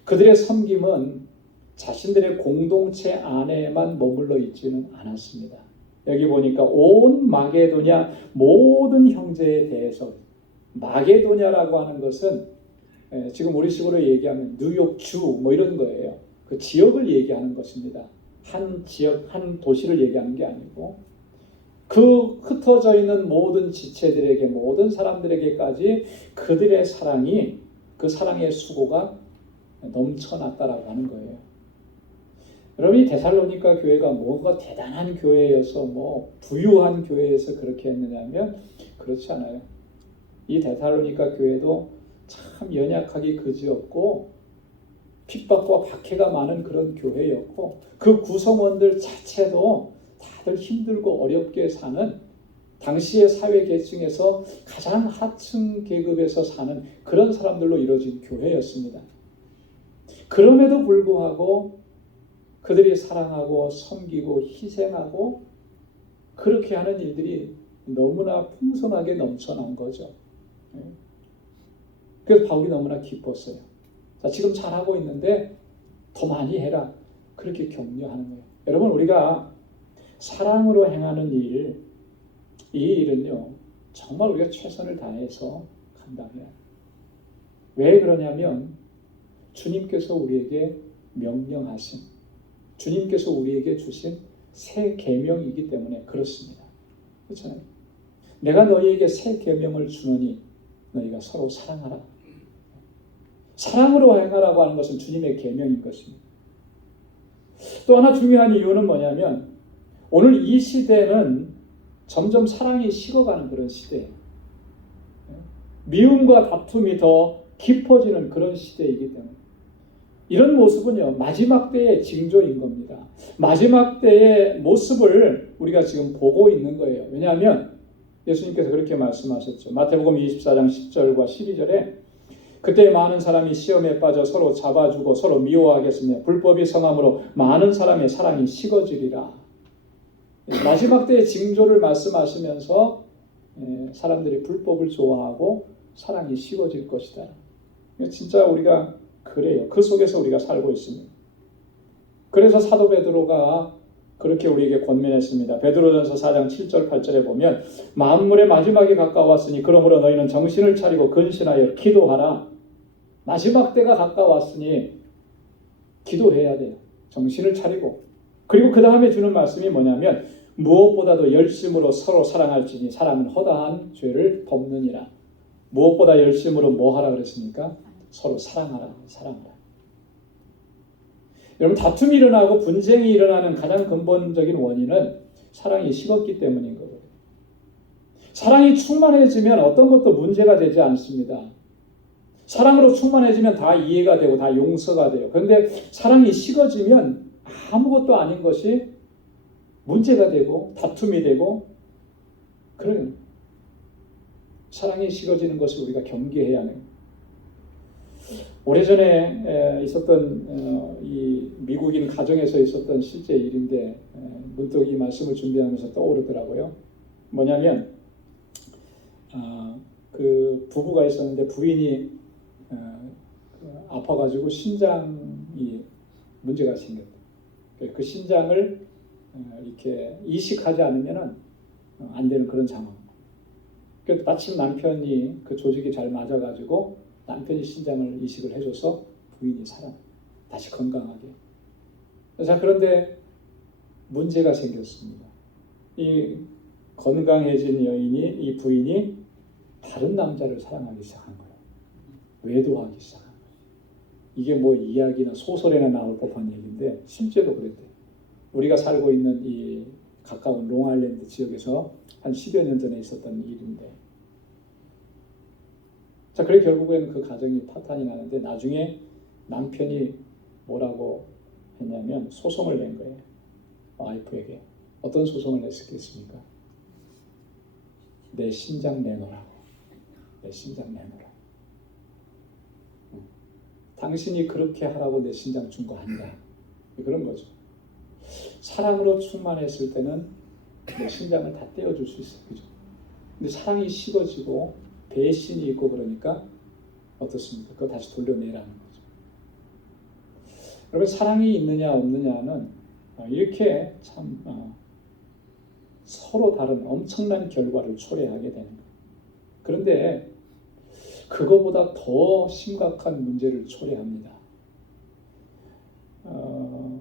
그들의 섬김은 자신들의 공동체 안에만 머물러 있지는 않았습니다. 여기 보니까 온 마게도냐 모든 형제에 대해서, 마게도냐라고 하는 것은 지금 우리식으로 얘기하면 뉴욕주 뭐 이런 거예요. 그 지역을 얘기하는 것입니다. 한 지역, 한 도시를 얘기하는 게 아니고 그 흩어져 있는 모든 지체들에게, 모든 사람들에게까지 그들의 사랑이, 그 사랑의 수고가 넘쳐났다라고 하는 거예요. 여러분, 이 데살로니가 교회가 뭐가 대단한 교회여서 뭐 부유한 교회에서 그렇게 했느냐면 그렇지 않아요. 이 데살로니가 교회도 참 연약하기 그지없고 핍박과 박해가 많은 그런 교회였고 그 구성원들 자체도 다들 힘들고 어렵게 사는, 당시의 사회 계층에서 가장 하층 계급에서 사는 그런 사람들로 이루어진 교회였습니다. 그럼에도 불구하고 그들이 사랑하고 섬기고 희생하고 그렇게 하는 일들이 너무나 풍성하게 넘쳐난 거죠. 그래서 바울이 너무나 기뻤어요. 자, 지금 잘하고 있는데 더 많이 해라. 그렇게 격려하는 거예요. 여러분, 우리가 사랑으로 행하는 일, 이 일은요, 정말 우리가 최선을 다해서 감당해야 해요. 왜 그러냐면 주님께서 우리에게 명령하신, 주님께서 우리에게 주신 새 계명이기 때문에 그렇습니다. 그렇잖아요. 내가 너희에게 새 계명을 주노니 너희가 서로 사랑하라. 사랑으로 행하라고 하는 것은 주님의 계명인 것입니다. 또 하나 중요한 이유는 뭐냐면 오늘 이 시대는 점점 사랑이 식어가는 그런 시대예요. 미움과 다툼이 더 깊어지는 그런 시대이기 때문에 이런 모습은요, 마지막 때의 징조인 겁니다. 마지막 때의 모습을 우리가 지금 보고 있는 거예요. 왜냐하면 예수님께서 그렇게 말씀하셨죠. 마태복음 24장 10절과 12절에 그때 많은 사람이 시험에 빠져 서로 잡아주고 서로 미워하겠으며 불법이 성함으로 많은 사람의 사랑이 식어지리라. 마지막 때의 징조를 말씀하시면서 사람들이 불법을 좋아하고 사랑이 식어질 것이다. 진짜 우리가 그래요. 그 속에서 우리가 살고 있습니다. 그래서 사도 베드로가 그렇게 우리에게 권면했습니다. 베드로전서 4장 7절 8절에 보면 만물의 마지막이 가까웠으니 그러므로 너희는 정신을 차리고 근신하여 기도하라. 마지막 때가 가까웠으니 기도해야 돼요. 정신을 차리고 그리고 그 다음에 주는 말씀이 뭐냐면 무엇보다도 열심으로 서로 사랑할지니 사랑은 허다한 죄를 덮느니라. 무엇보다 열심으로 뭐 하라 그랬습니까? 서로 사랑하라. 사랑하라. 여러분, 다툼이 일어나고 분쟁이 일어나는 가장 근본적인 원인은 사랑이 식었기 때문인 거예요. 사랑이 충만해지면 어떤 것도 문제가 되지 않습니다. 사랑으로 충만해지면 다 이해가 되고 다 용서가 돼요. 그런데 사랑이 식어지면 아무것도 아닌 것이 문제가 되고 다툼이 되고, 그런 사랑이 식어지는 것을 우리가 경계해야 하는. 오래전에 있었던 이 미국인 가정에서 있었던 실제 일인데 문득 이 말씀을 준비하면서 떠오르더라고요. 뭐냐면 그 부부가 있었는데 부인이 아파가지고 신장이 문제가 생겼다. 그 신장을 이렇게 이식하지 않으면 안 되는 그런 상황. 마침 남편이 그 조직이 잘 맞아가지고 남편이 신장을 이식을 해줘서 부인이 다시 건강하게. 자, 그런데 문제가 생겼습니다. 이 건강해진 여인이, 이 부인이 다른 남자를 사랑하기 시작한 거예요. 외도하기 시작한 거예요. 이게 뭐 이야기나 소설에나 나올 법한 얘기인데 실제로 그랬대요. 우리가 살고 있는 이 가까운 롱아일랜드 지역에서 한 10여 년 전에 있었던 일인데, 자, 그래 결국에는 그 가정이 파탄이 나는데 나중에 남편이 뭐라고 했냐면 소송을 낸 거예요. 와이프에게. 어떤 소송을 냈겠습니까? 내 신장 내놓으라고. 내 신장 내놓으라고. 당신이 그렇게 하라고 내 신장 준 거 아니다. 그런 거죠. 사랑으로 충만했을 때는 내 신장을 다 떼어줄 수 있어요. 그죠? 근데 사랑이 식어지고 배신이 있고 그러니까 어떻습니까? 그거 다시 돌려내라는 거죠. 여러분, 사랑이 있느냐 없느냐는 이렇게 참 서로 다른 엄청난 결과를 초래하게 되는 거예요. 그런데 그거보다 더 심각한 문제를 초래합니다.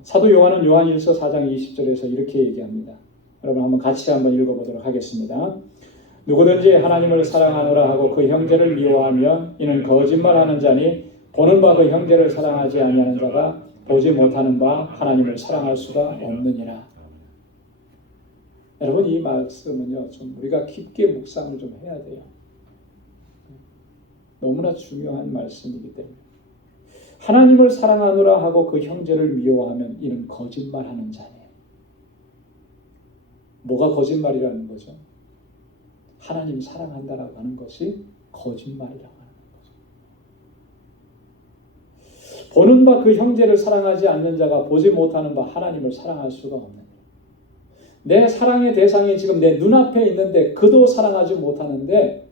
사도 요한은 요한일서 4장 20절에서 이렇게 얘기합니다. 여러분 한번 같이 한번 읽어보도록 하겠습니다. 누구든지 하나님을 사랑하노라 하고 그 형제를 미워하면 이는 거짓말하는 자니 보는 바 그 형제를 사랑하지 아니하는 자가 보지 못하는 바 하나님을 사랑할 수가 없느니라. 여러분, 이 말씀은요, 좀 우리가 깊게 묵상을 좀 해야 돼요. 너무나 중요한 말씀이기 때문에. 하나님을 사랑하노라 하고 그 형제를 미워하면 이는 거짓말하는 자네. 뭐가 거짓말이라는 거죠? 하나님 사랑한다라고 하는 것이 거짓말이라고 하는 거죠. 보는 바 그 형제를 사랑하지 않는 자가 보지 못하는 바 하나님을 사랑할 수가 없는 거예요. 내 사랑의 대상이 지금 내 눈앞에 있는데 그도 사랑하지 못하는데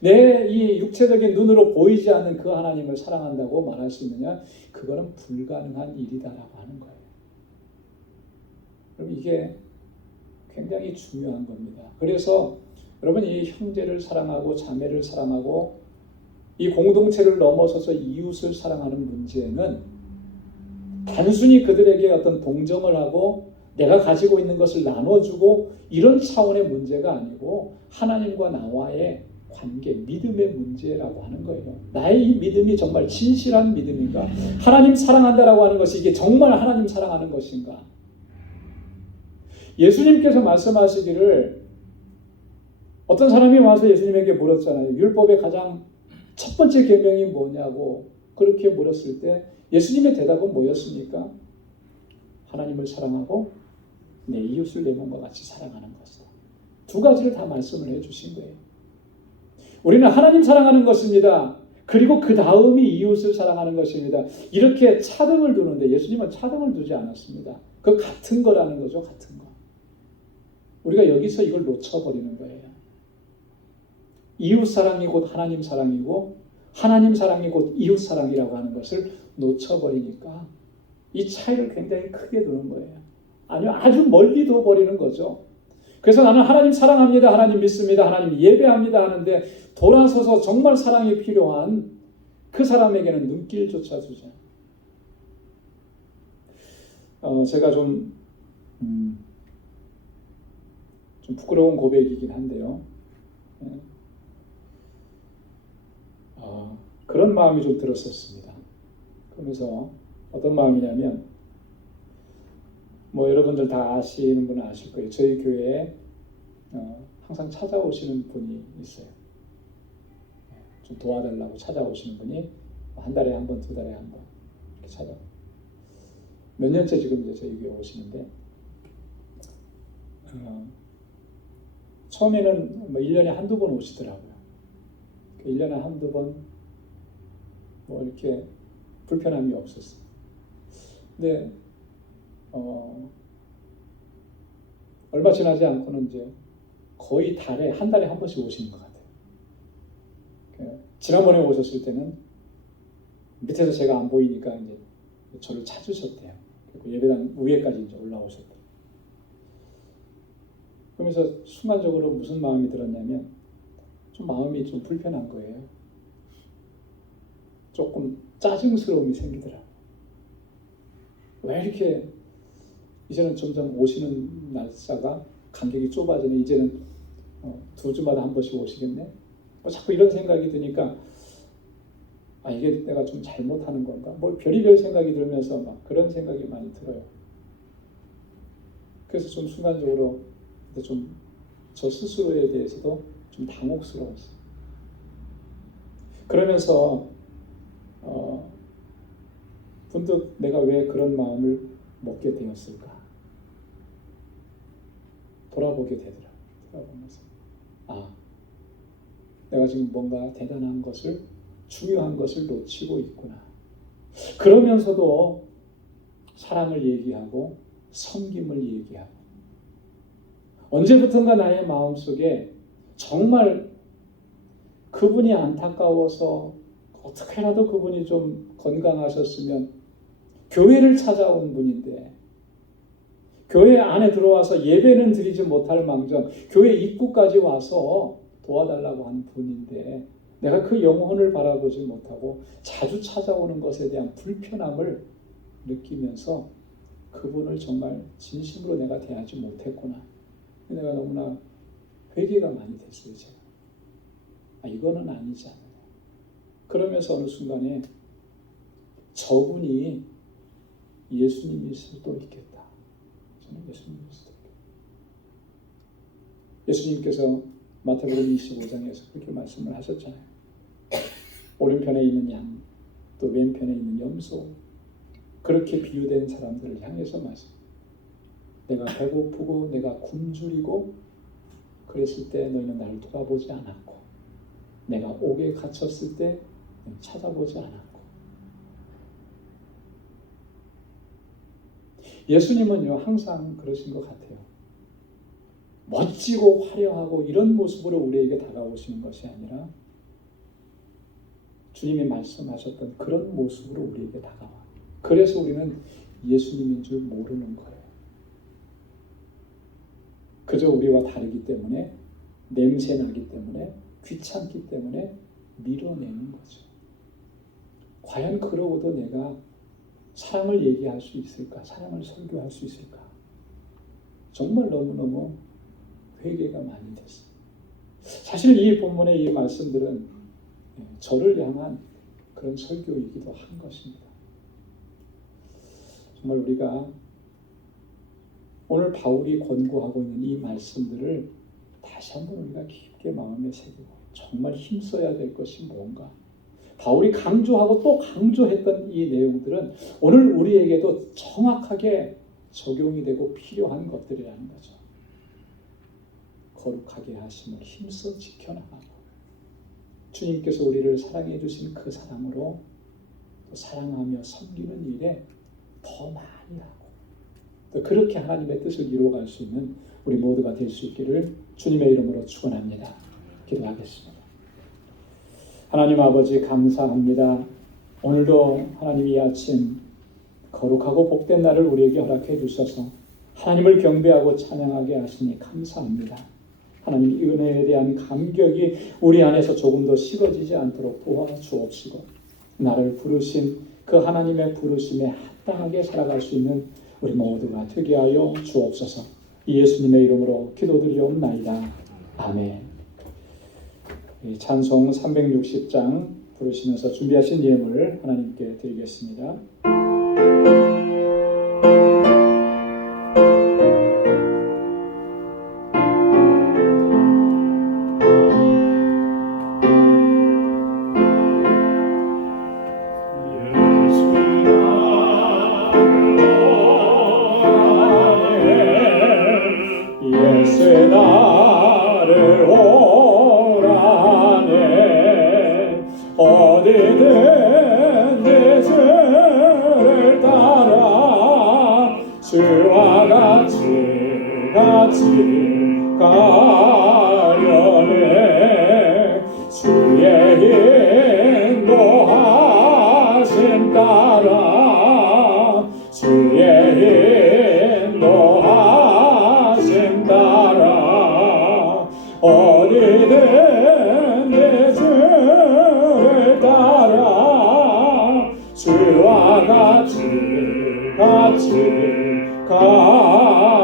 내 이 육체적인 눈으로 보이지 않는 그 하나님을 사랑한다고 말할 수 있느냐? 그거는 불가능한 일이다라고 하는 거예요. 그럼 이게 굉장히 중요한 겁니다. 그래서 여러분, 이 형제를 사랑하고 자매를 사랑하고 이 공동체를 넘어서서 이웃을 사랑하는 문제는 단순히 그들에게 어떤 동정을 하고 내가 가지고 있는 것을 나눠주고 이런 차원의 문제가 아니고 하나님과 나와의 관계, 믿음의 문제라고 하는 거예요. 나의 이 믿음이 정말 진실한 믿음인가? 하나님 사랑한다라고 하는 것이 이게 정말 하나님 사랑하는 것인가? 예수님께서 말씀하시기를 어떤 사람이 와서 예수님에게 물었잖아요. 율법의 가장 첫 번째 계명이 뭐냐고 그렇게 물었을 때 예수님의 대답은 뭐였습니까? 하나님을 사랑하고 내 이웃을 내 몸과 같이 사랑하는 것이다. 두 가지를 다 말씀을 해주신 거예요. 우리는 하나님 사랑하는 것입니다. 그리고 그 다음이 이웃을 사랑하는 것입니다. 이렇게 차등을 두는데 예수님은 차등을 두지 않았습니다. 그 같은 거라는 거죠. 같은 거. 우리가 여기서 이걸 놓쳐버리는 거예요. 이웃 사랑이 곧 하나님 사랑이고 하나님 사랑이 곧 이웃 사랑이라고 하는 것을 놓쳐버리니까 이 차이를 굉장히 크게 두는 거예요. 아니요, 아주 멀리 둬버리는 거죠. 그래서 나는 하나님 사랑합니다, 하나님 믿습니다, 하나님 예배합니다 하는데 돌아서서 정말 사랑이 필요한 그 사람에게는 눈길조차 주지 않아요. 제가 좀 좀 부끄러운 고백이긴 한데요. 그런 마음이 좀 들었었습니다. 그러면서 어떤 마음이냐면, 뭐 여러분들 다 아시는 분은 아실 거예요. 저희 교회에 항상 찾아오시는 분이 있어요. 좀 도와달라고 찾아오시는 분이 한 달에 한 번, 두 달에 한 번 이렇게 찾아와요. 몇 년째 지금 이제 저희 교회 오시는데, 처음에는 뭐 1년에 한두 번 오시더라고요. 1년에 한두 번 뭐 이렇게 불편함이 없었어요. 근데 얼마 지나지 않고는 이제 거의 한 달에 한 번씩 오시는 것 같아요. 지난번에 오셨을 때는 밑에서 제가 안 보이니까 이제 저를 찾으셨대요. 그리고 예배당 위에까지 이제 올라오셨대요. 그러면서 순간적으로 무슨 마음이 들었냐면, 좀 마음이 좀 불편한 거예요. 조금 짜증스러움이 생기더라고요. 왜 이렇게 이제는 점점 오시는 날짜가 간격이 좁아지네. 이제는 2주마다 한 번씩 오시겠네. 자꾸 이런 생각이 드니까 이게 내가 좀 잘못하는 건가? 뭐 별의별 생각이 들면서 막 그런 생각이 많이 들어요. 그래서 좀 순간적으로 좀 저 스스로에 대해서도 좀 당혹스러웠어요. 그러면서 문득 내가 왜 그런 마음을 먹게 되었을까? 돌아보게 되더라고요. 돌아보면서 내가 지금 뭔가 대단한 것을, 중요한 것을 놓치고 있구나. 그러면서도 사랑을 얘기하고 섬김을 얘기하고, 언제부턴가 나의 마음속에 정말 그분이 안타까워서 어떻게라도 그분이 좀 건강하셨으면, 교회를 찾아온 분인데 교회 안에 들어와서 예배는 드리지 못할 망정 교회 입구까지 와서 도와달라고 하는 분인데, 내가 그 영혼을 바라보지 못하고 자주 찾아오는 것에 대한 불편함을 느끼면서 그분을 정말 진심으로 내가 대하지 못했구나. 내가 너무나 회개가 많이 됐어요. 제가 이거는 아니지 않느냐. 그러면서 어느 순간에 저분이 예수님일 수도 있겠다. 저는 예수님일 수도 있겠다. 예수님께서 마태복음 25장에서 그렇게 말씀을 하셨잖아요. 오른편에 있는 양, 또 왼편에 있는 염소, 그렇게 비유된 사람들을 향해서 말씀. 내가 배고프고 내가 굶주리고 그랬을 때 너희는 나를 돌아보지 않았고, 내가 옥에 갇혔을 때 찾아보지 않았고. 예수님은요 항상 그러신 것 같아요. 멋지고 화려하고 이런 모습으로 우리에게 다가오시는 것이 아니라 주님이 말씀하셨던 그런 모습으로 우리에게 다가와. 그래서 우리는 예수님인 줄 모르는 거예요. 그저 우리와 다르기 때문에, 냄새나기 때문에, 귀찮기 때문에 밀어내는 거죠. 과연 그러고도 내가 사랑을 얘기할 수 있을까? 사랑을 설교할 수 있을까? 정말 너무너무 회개가 많이 됐어요. 사실 이 본문의 이 말씀들은 저를 향한 그런 설교이기도 한 것입니다. 정말 우리가 오늘 바울이 권고하고 있는 이 말씀들을 다시 한번 우리가 깊게 마음에 새기고 정말 힘써야 될 것이 뭔가. 바울이 강조하고 또 강조했던 이 내용들은 오늘 우리에게도 정확하게 적용이 되고 필요한 것들이라는 거죠. 거룩하게 하심을 힘써 지켜나가고, 주님께서 우리를 사랑해 주신 그 사랑으로 또 사랑하며 섬기는 일에 더 많이 하고, 또 그렇게 하나님의 뜻을 이루어갈 수 있는 우리 모두가 될 수 있기를 주님의 이름으로 축원합니다. 기도하겠습니다. 하나님 아버지 감사합니다. 오늘도 하나님 이 아침 거룩하고 복된 날을 우리에게 허락해 주셔서 하나님을 경배하고 찬양하게 하시니 감사합니다. 하나님 이 은혜에 대한 감격이 우리 안에서 조금 더 식어지지 않도록 도와주옵시고, 나를 부르신 그 하나님의 부르심에 합당하게 살아갈 수 있는 우리 모두가 되게 하여 주옵소서. 예수님의 이름으로 기도드리옵나이다. 아멘. 이 찬송 360장 부르시면서 준비하신 예물 하나님께 드리겠습니다. 예수 나를 오라네 어디든지 주를 따라 주와 같이 가려네 주의 인도하심 따라 주의 인도하심 따라 어디든지 주를 따라 주와 같이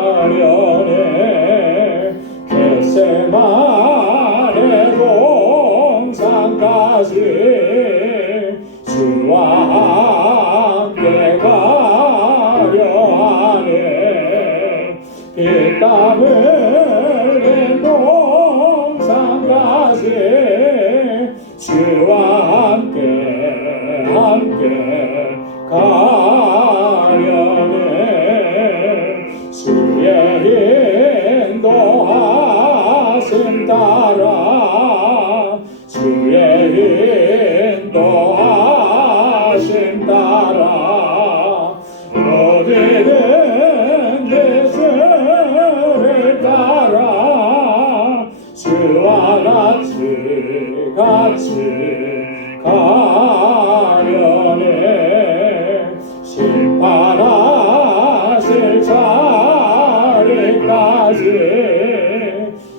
가려네 겟세마네 동산까지 주와 함께 가려 하네 피땀 흘린 동산까지 주와 함께 가려네 주의 인도하심 따라 주의 인도하심 따라 어디든지 주를 따라 주와 같이 가려네 심판하실 자리까지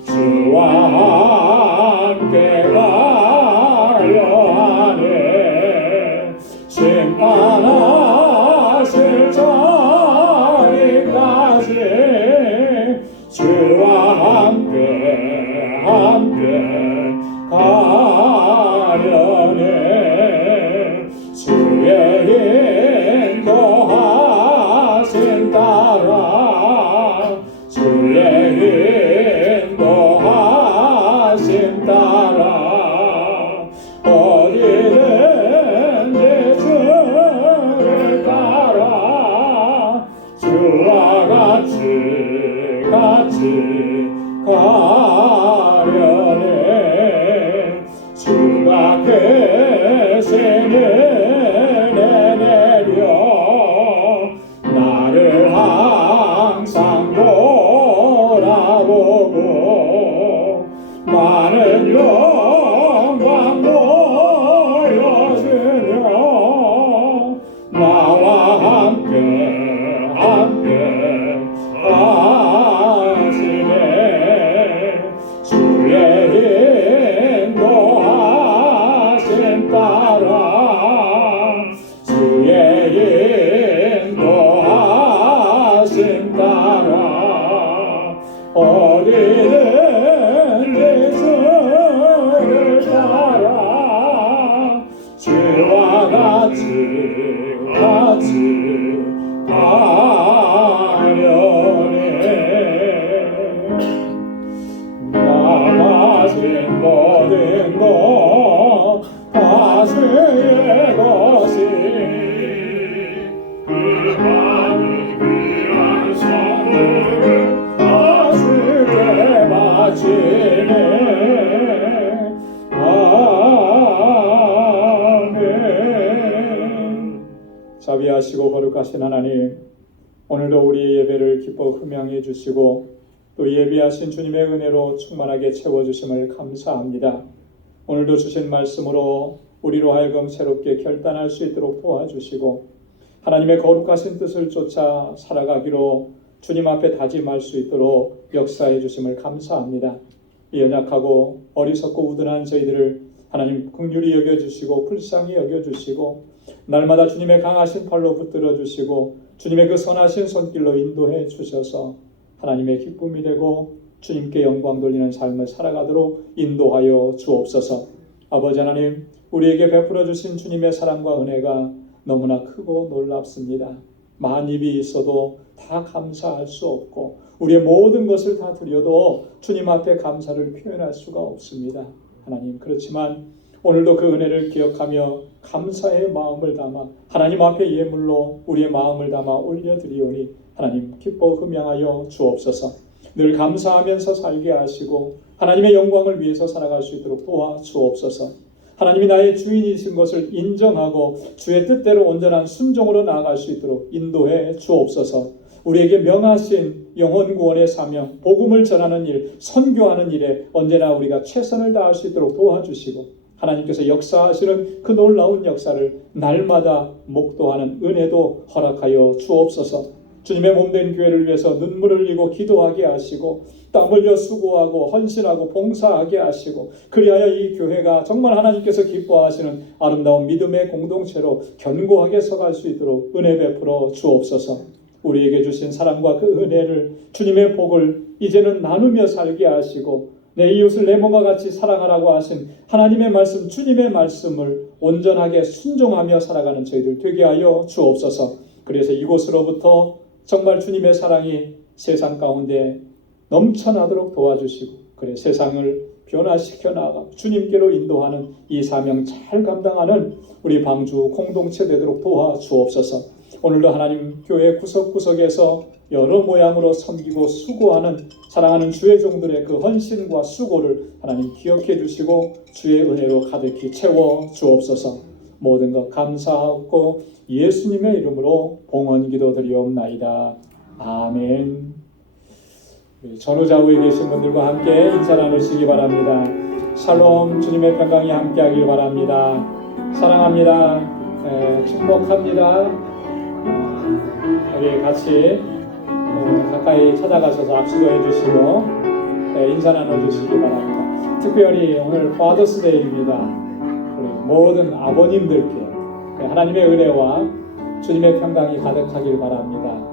주와 함께 가려 하네 심판하실 자리까지 주와 함께 가려네 주의 인도하심 따라 주의 인도하심 따라 어디든지 주를 따라 주와 같이 가려네 주가 계시는 내 내려 나를 항상 돌아보고 많은 영광 보여주며 나와 함께 하시네 주의 인도하심 따라 주의 인도하심 따라 어디든지 주를 따라 주와 같이 가려네 나가신 모든 것 다 주의 것이 그 많은 귀한 선물을 다 주께 바치네 아멘. 자비하시고 거룩하신 하나님, 오늘도 우리의 예배를 기뻐 흠양해 주시고 또 예비하신 주님의 은혜로 충만하게 채워주심을 감사합니다. 오늘도 주신 말씀으로 우리로 하여금 새롭게 결단할 수 있도록 도와주시고 하나님의 거룩하신 뜻을 쫓아 살아가기로 주님 앞에 다짐할 수 있도록 역사해 주심을 감사합니다. 이 연약하고 어리석고 우둔한 저희들을 하나님 긍휼히 여겨주시고 불쌍히 여겨주시고 날마다 주님의 강하신 팔로 붙들어 주시고 주님의 그 선하신 손길로 인도해 주셔서 하나님의 기쁨이 되고 주님께 영광 돌리는 삶을 살아가도록 인도하여 주옵소서. 아버지 하나님, 우리에게 베풀어 주신 주님의 사랑과 은혜가 너무나 크고 놀랍습니다. 만입이 있어도 다 감사할 수 없고 우리의 모든 것을 다 드려도 주님 앞에 감사를 표현할 수가 없습니다. 하나님, 그렇지만 오늘도 그 은혜를 기억하며 감사의 마음을 담아 하나님 앞에 예물로 우리의 마음을 담아 올려드리오니 하나님 기뻐 금양하여 주옵소서. 늘 감사하면서 살게 하시고 하나님의 영광을 위해서 살아갈 수 있도록 도와주옵소서. 하나님이 나의 주인이신 것을 인정하고 주의 뜻대로 온전한 순종으로 나아갈 수 있도록 인도해 주옵소서. 우리에게 명하신 영혼 구원의 사명, 복음을 전하는 일, 선교하는 일에 언제나 우리가 최선을 다할 수 있도록 도와주시고 하나님께서 역사하시는 그 놀라운 역사를 날마다 목도하는 은혜도 허락하여 주옵소서. 주님의 몸된 교회를 위해서 눈물을 흘리고 기도하게 하시고 땀 흘려 수고하고 헌신하고 봉사하게 하시고 그리하여 이 교회가 정말 하나님께서 기뻐하시는 아름다운 믿음의 공동체로 견고하게 서갈 수 있도록 은혜 베풀어 주옵소서. 우리에게 주신 사랑과 그 은혜를 주님의 복을 이제는 나누며 살게 하시고 내 이웃을 내 몸과 같이 사랑하라고 하신 하나님의 말씀, 주님의 말씀을 온전하게 순종하며 살아가는 저희들 되게 하여 주옵소서. 그래서 이곳으로부터 정말 주님의 사랑이 세상 가운데 넘쳐나도록 도와주시고 그래 세상을 변화시켜 나가 주님께로 인도하는 이 사명 잘 감당하는 우리 방주 공동체 되도록 도와주옵소서. 오늘도 하나님 교회 구석구석에서 여러 모양으로 섬기고 수고하는 사랑하는 주의 종들의 그 헌신과 수고를 하나님 기억해 주시고 주의 은혜로 가득히 채워 주옵소서. 모든 것 감사하고 예수님의 이름으로 봉헌 기도드리옵나이다. 아멘. 전후좌우에 계신 분들과 함께 인사 나누시기 바랍니다. 샬롬, 주님의 평강이 함께하길 바랍니다. 사랑합니다. 축복합니다. 우리 같이 가까이 찾아가셔서 압수도 해주시고 인사 나눠주시기 바랍니다. 특별히 오늘 파더스데이입니다. 우리 모든 아버님들께 하나님의 은혜와 주님의 평강이 가득하길 바랍니다.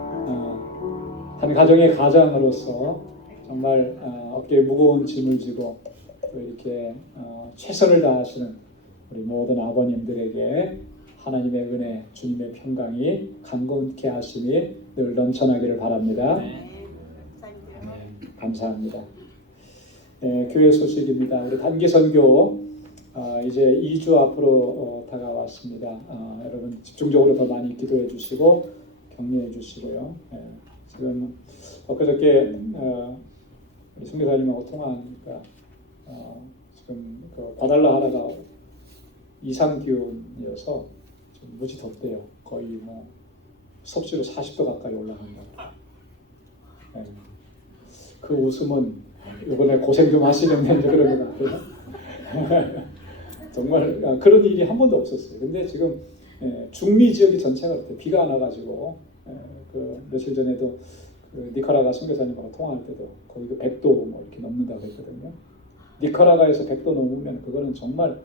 한 가정의 가장으로서 정말 어깨에 무거운 짐을 지고 또 이렇게 최선을 다하시는 우리 모든 아버님들에게 하나님의 은혜, 주님의 평강이 강건케 하심이 늘 넘쳐나기를 바랍니다. 감사합니다. 교회 소식입니다. 우리 단기 선교 이제 2주 앞으로 다가왔습니다. 여러분 집중적으로 더 많이 기도해 주시고 격려해 주시고요. 지금 엊그저께 우리 선교사님하고 통화하니까 지금 그 바달라 하라가 이상 기온이어서 좀 무지 덥대요. 거의 뭐 섭씨로 40도 가까이 올라간다고. 그 웃음은 이번에 고생 좀 하시는 그런 것 같아요. 정말 그런 일이 한 번도 없었어요. 근데 지금 중미 지역이 전체가 그렇대요. 비가 안 와가지고 그 며칠 전에도 그 니카라과 선교사님하고 통화할 때도 거기도 100도 뭐 이렇게 넘는다고 했거든요. 니카라과에서 100도 넘으면 그거는 정말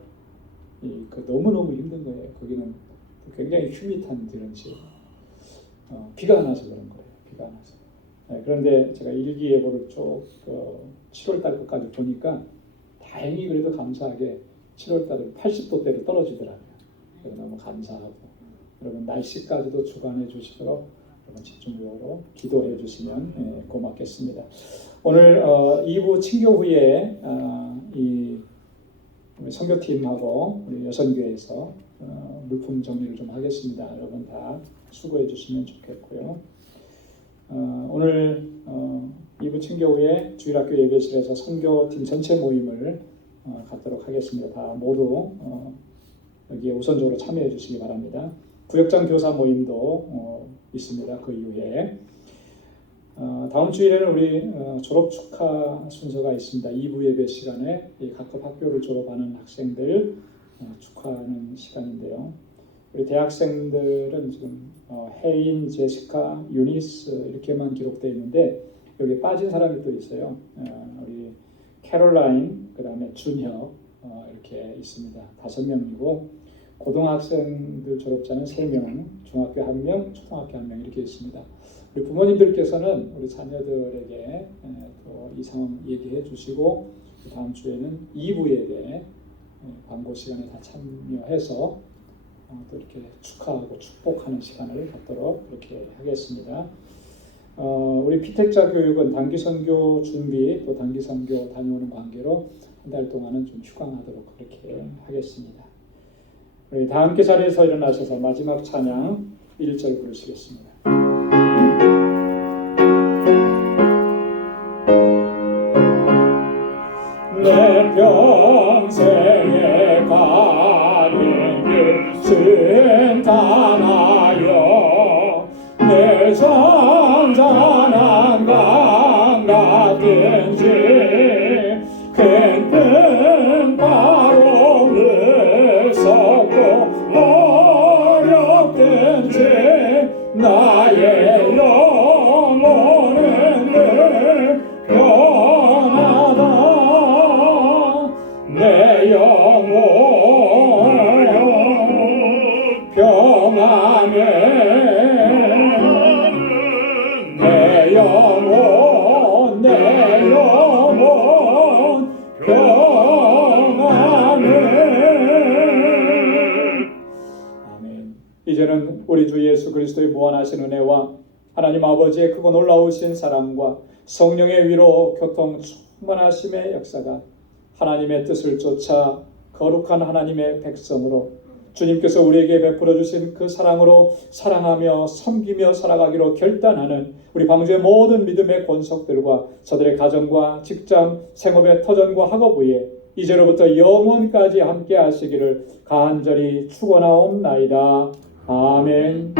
그 너무너무 힘든 거예요. 거기는 굉장히 휴밋한 이런 지역. 비가 안 와서 그런 거예요. 비가 안 와서. 그런데 제가 일기예보를 쭉 7월 달 끝까지 보니까 다행히 그래도 감사하게 7월 달에 80도대로 떨어지더라고요. 그래서 너무 감사하고 여러분 날씨까지도 주관해 주시도록 여러분 집중적으로 기도해 주시면 고맙겠습니다. 오늘 2부 친교 후에 이 선교팀하고 우리 여선교회에서 물품 정리를 좀 하겠습니다. 여러분 다 수고해 주시면 좋겠고요. 오늘 2부 친교 후에 주일학교 예배실에서 선교팀 전체 모임을 갖도록 하겠습니다. 다 모두 여기에 우선적으로 참여해 주시기 바랍니다. 구역장 교사 모임도 있습니다. 그 이후에 다음 주일에는 우리 졸업 축하 순서가 있습니다. 2부 예배 시간에 각급 학교를 졸업하는 학생들 축하하는 시간인데요. 우리 대학생들은 지금 혜인, 제시카, 유니스 이렇게만 기록되어 있는데 여기 빠진 사람이 또 있어요. 우리 캐롤라인, 그 다음에 준혁 이렇게 있습니다. 5명이고 고등학생들 졸업자는 3명, 중학교 1명, 초등학교 1명 이렇게 있습니다. 우리 부모님들께서는 우리 자녀들에게 또 이 상황 얘기해 주시고 다음 주에는 2부에 광고 시간에 다 참여해서 또 이렇게 축하하고 축복하는 시간을 갖도록 그렇게 하겠습니다. 우리 피택자 교육은 단기 선교 준비 또 단기 선교 다녀오는 관계로 한 달 동안은 좀 휴강하도록 그렇게 하겠습니다. 우리 다 함께 자리에서 일어나셔서 마지막 찬양 1절 부르시겠습니다. 내 평생에 가는 길 순탄하여 내 잔잔한 강 같은지 큰 바로를 섞고 어렵든지 나의 영혼은 늘 편하다 내 영혼 평안해 내 영혼 평안해. 아멘. 이제는 우리 주 예수 그리스도의 무한하신 은혜와 하나님 아버지의 크고 놀라우신 사랑과 성령의 위로 교통 충만하심의 역사가 하나님의 뜻을 쫓아 거룩한 하나님의 백성으로 주님께서 우리에게 베풀어 주신 그 사랑으로 사랑하며 섬기며 살아가기로 결단하는 우리 방주의 모든 믿음의 권속들과 저들의 가정과 직장, 생업의 터전과 학업위에 이제로부터 영원까지 함께 하시기를 간절히 축원하옵나이다. 아멘.